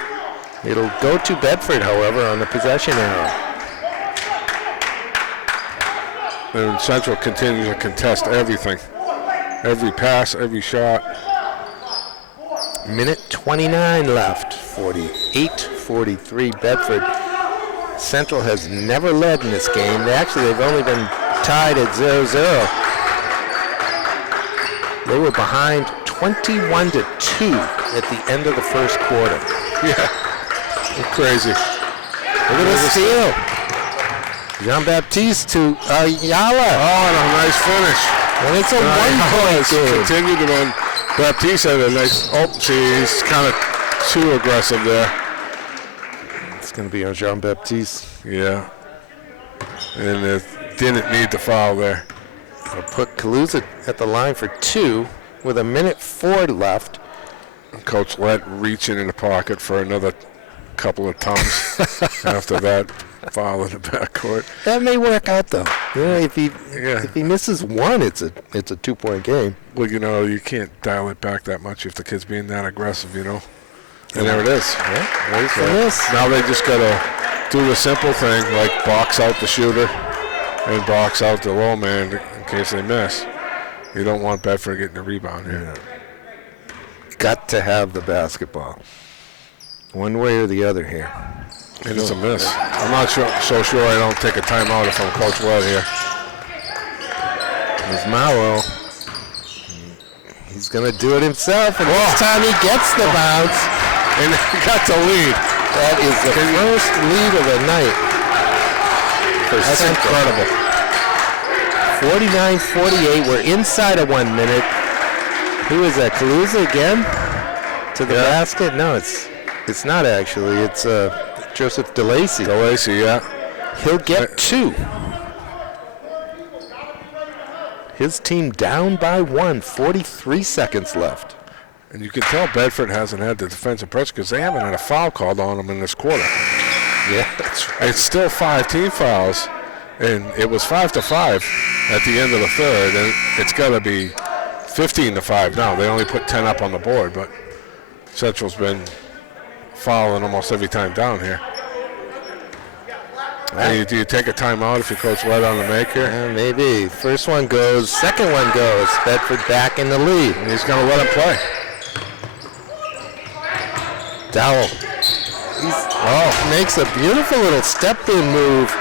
It'll go to Bedford, however, on the possession arrow. And Central continues to contest everything. Every pass, every shot. 1:29 left. 48-43 Bedford. Central has never led in this game. They've only been tied at 0-0. They were behind 21-2 at the end of the first quarter. Yeah, crazy. Look at the steal. Jean-Baptiste to Ayala. Oh, and a nice finish. And it's a one-point game. Continued to win. Baptiste had a nice, he's kind of too aggressive there. It's going to be on Jean-Baptiste. Yeah. And it didn't need the foul there. I'll put Kaluza at the line for 2 with 1:04 left. Coach Lett reaching in the pocket for another couple of tums after that foul in the backcourt. That may work out, though. If he misses one, it's a 2-point game. Well, you know, you can't dial it back that much if the kid's being that aggressive, you know. And there it is. Yeah, there's the miss. Now they just got to do the simple thing, like box out the shooter and box out the low man in case they miss. You don't want Bedford getting a rebound here. Yeah. Got to have the basketball. One way or the other here. And it's a miss. I'm not so sure I don't take a timeout if I'm Coach Lett here. There's Mauro. He's going to do it himself, and this time he gets the bounce. And he got the lead. That is the first lead of the night. That's incredible. 49-48. We're inside of 1 minute. Who is that? Kaluza again? To the basket? No, it's not actually. It's Joseph DeLacy. DeLacy, yeah. He'll get 2. His team down by 1. 43 seconds left. And you can tell Bedford hasn't had the defensive pressure because they haven't had a foul called on them in this quarter. Yeah, that's right. It's still 5 team fouls, and it was 5-5 at the end of the third, and it's got to be 15-5 now. They only put 10 up on the board, but Central's been fouling almost every time down here. And do you take a timeout if you Coach Lett on the make here? Yeah, maybe. First one goes, second one goes. Bedford back in the lead. And he's going to let him play. Dowell. Makes a beautiful little step-in move.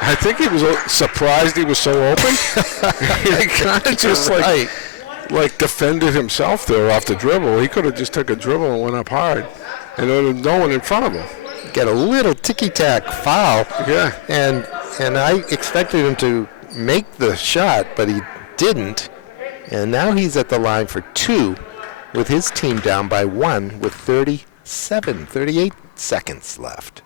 I think he was surprised he was so open. He kind of just like defended himself there off the dribble. He could have just took a dribble and went up hard. And there was no one in front of him. Get a little ticky-tack foul. Yeah. And I expected him to make the shot, but he didn't. And now he's at the line for 2 with his team down by 1 with 38 seconds left.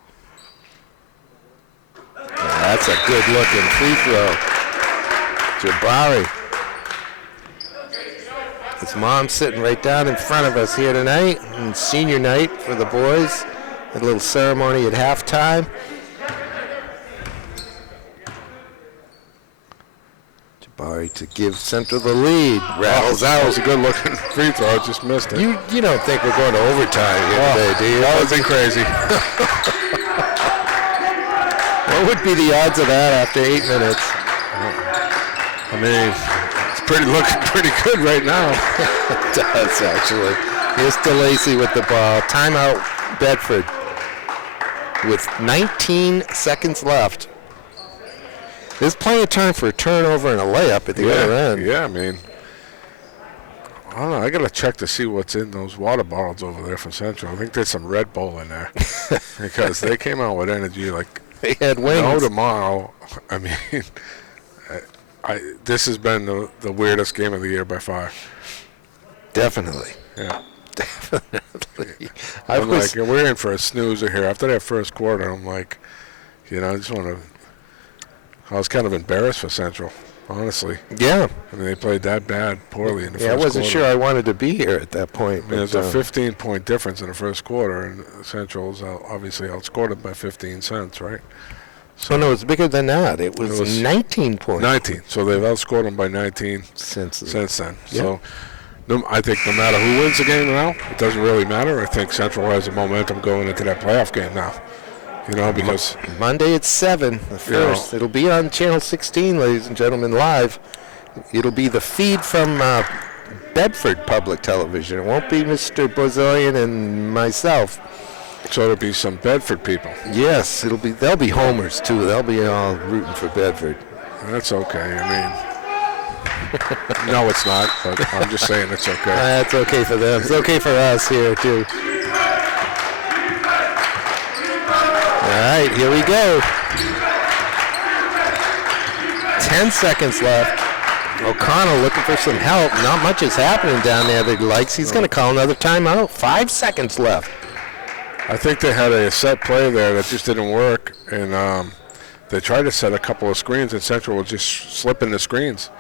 That's a good-looking free throw. Jabari. His mom's sitting right down in front of us here tonight. And senior night for the boys. A little ceremony at halftime. Jabari to give Central the lead. Rattles That out. was a good-looking free throw. I just missed it. You don't think we're going to overtime here today, do you? That would be crazy. What would be the odds of that after 8 minutes? I mean, it's looking pretty good right now. It does, actually. Here's DeLacy with the ball. Timeout, Bedford. With 19 seconds left. There's plenty of time for a turnover and a layup at the other end. Yeah, I mean, I don't know. I got to check to see what's in those water bottles over there from Central. I think there's some Red Bull in there because they came out with energy like They had wings. no tomorrow. I mean, this has been the weirdest game of the year by far. Definitely. Yeah. Definitely. I'm like, we're in for a snoozer here. After that first quarter, I'm like, I just want to. I was kind of embarrassed for Central, honestly. Yeah. I mean, they played that poorly in the first quarter. I wasn't sure I wanted to be here at that point. I mean, there's a 15-point difference in the first quarter, and Central's obviously outscored it by 15 cents, right? So no, it's bigger than that. It was 19 points. 19. So they've outscored them by 19 since then. Yeah. So I think no matter who wins the game now, it doesn't really matter. I think Central has the momentum going into that playoff game now. Because Monday at 7, the first. It'll be on Channel 16, ladies and gentlemen, live. It'll be the feed from Bedford Public Television. It won't be Mr. Bozilian and myself. So it'll be some Bedford people. Yes, they'll be homers too. They'll be all rooting for Bedford. That's okay. I mean, no, it's not. But I'm just saying it's okay. That's okay for them. It's okay for us here too. All right, here we go. 10 seconds left. O'Connell looking for some help. Not much is happening down there that he likes. He's going to call another timeout. 5 seconds left. I think they had a set play there that just didn't work, and they tried to set a couple of screens, and Central was just slipping the screens.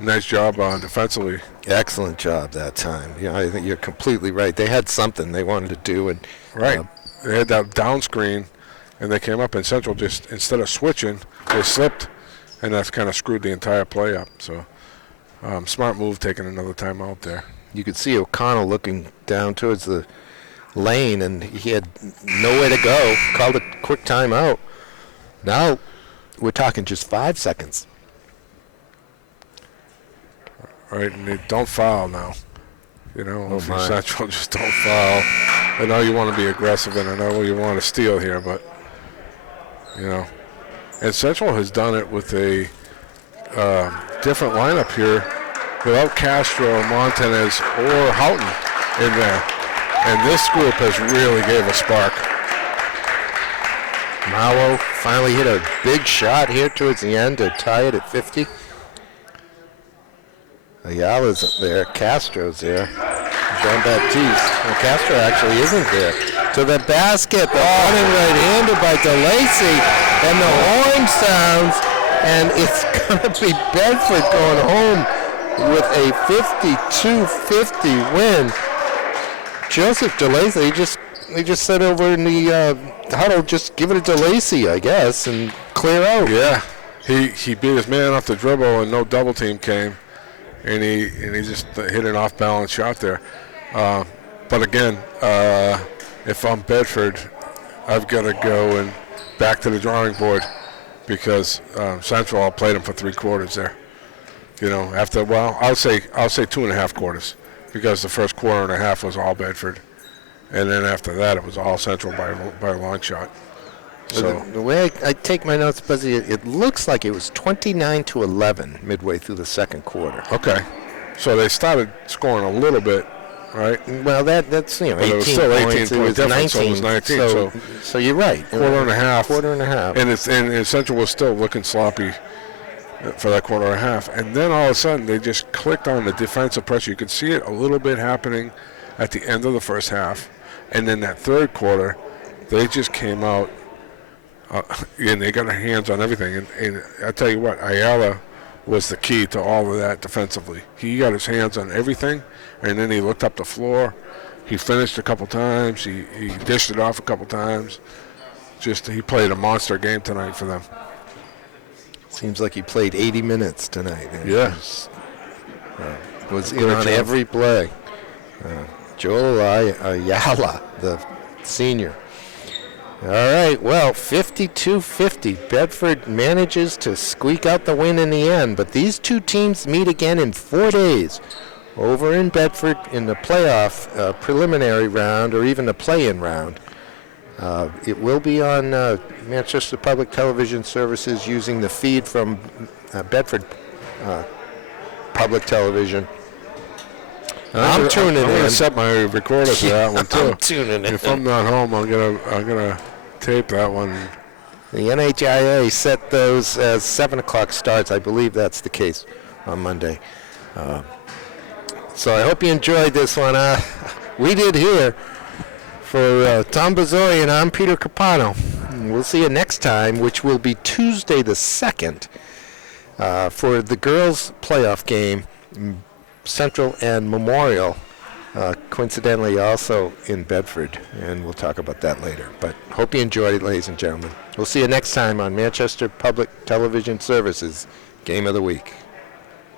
Nice job defensively. Excellent job that time. I think you're completely right. They had something they wanted to do, and right. They had that down screen, and they came up, and Central just, instead of switching, they slipped, and that's kind of screwed the entire play up. So smart move taking another timeout there. You could see O'Connell looking down towards the lane, and he had nowhere to go. Called a quick timeout. Now we're talking just 5 seconds. All right, and they don't foul now. If you're Central, just don't foul. I know you want to be aggressive, and I know you want to steal here, but, And Central has done it with a different lineup here without Castro, Montanez, or Houghton in there. And this group has really gave a spark. Malo finally hit a big shot here towards the end to tie it at 50. Ayala's there. Castro's there. Jean-Baptiste. Well, Castro actually isn't there. To the basket. The running right-handed by DeLacy. And the horn sounds. And it's going to be Bedford going home with a 52-50 win. Joseph DeLacy, they just said over in the huddle, just give it to DeLacy, I guess, and clear out. Yeah. He beat his man off the dribble, and no double team came. And he just hit an off-balance shot there. But again, if I'm Bedford, I've got to go and back to the drawing board because Central played him for 3 quarters there. I'll say 2.5 quarters because the first quarter and a half was all Bedford, and then after that it was all Central by a long shot. So the way I take my notes, Buzzy, it looks like it was 29-11 midway through the second quarter. Okay, so they started scoring a little bit, right? Well, that's 18 it was still 18 points. point difference, so it was 19. So you're right. Quarter and a half. And Central was still looking sloppy for that quarter and a half. And then all of a sudden they just clicked on the defensive pressure. You could see it a little bit happening at the end of the first half. And then that third quarter, they just came out and they got their hands on everything. And I tell you what, Ayala was the key to all of that defensively. He got his hands on everything, and then he looked up the floor. He finished a couple times. He dished it off a couple times. He played a monster game tonight for them. Seems like he played 80 minutes tonight. Yes. Was in on every play. Joel Ayala, the senior. All right, well, 52-50. Bedford manages to squeak out the win in the end, but these two teams meet again in 4 days over in Bedford in the playoff preliminary round or even the play-in round. It will be on Manchester Public Television Services using the feed from Bedford Public Television. I'm tuning in. I'm gonna set my recorder to that one too. I'm tuning in. If I'm not home, I'm gonna tape that one. The NHIA set those as 7 o'clock starts. I believe that's the case on Monday. So I hope you enjoyed this one. We did here. For Tom Bazoyan, I'm Peter Capano. We'll see you next time, which will be Tuesday the 2nd, for the girls' playoff game, Central and Memorial, coincidentally also in Bedford, and we'll talk about that later. But hope you enjoyed it, ladies and gentlemen. We'll see you next time on Manchester Public Television Services Game of the Week.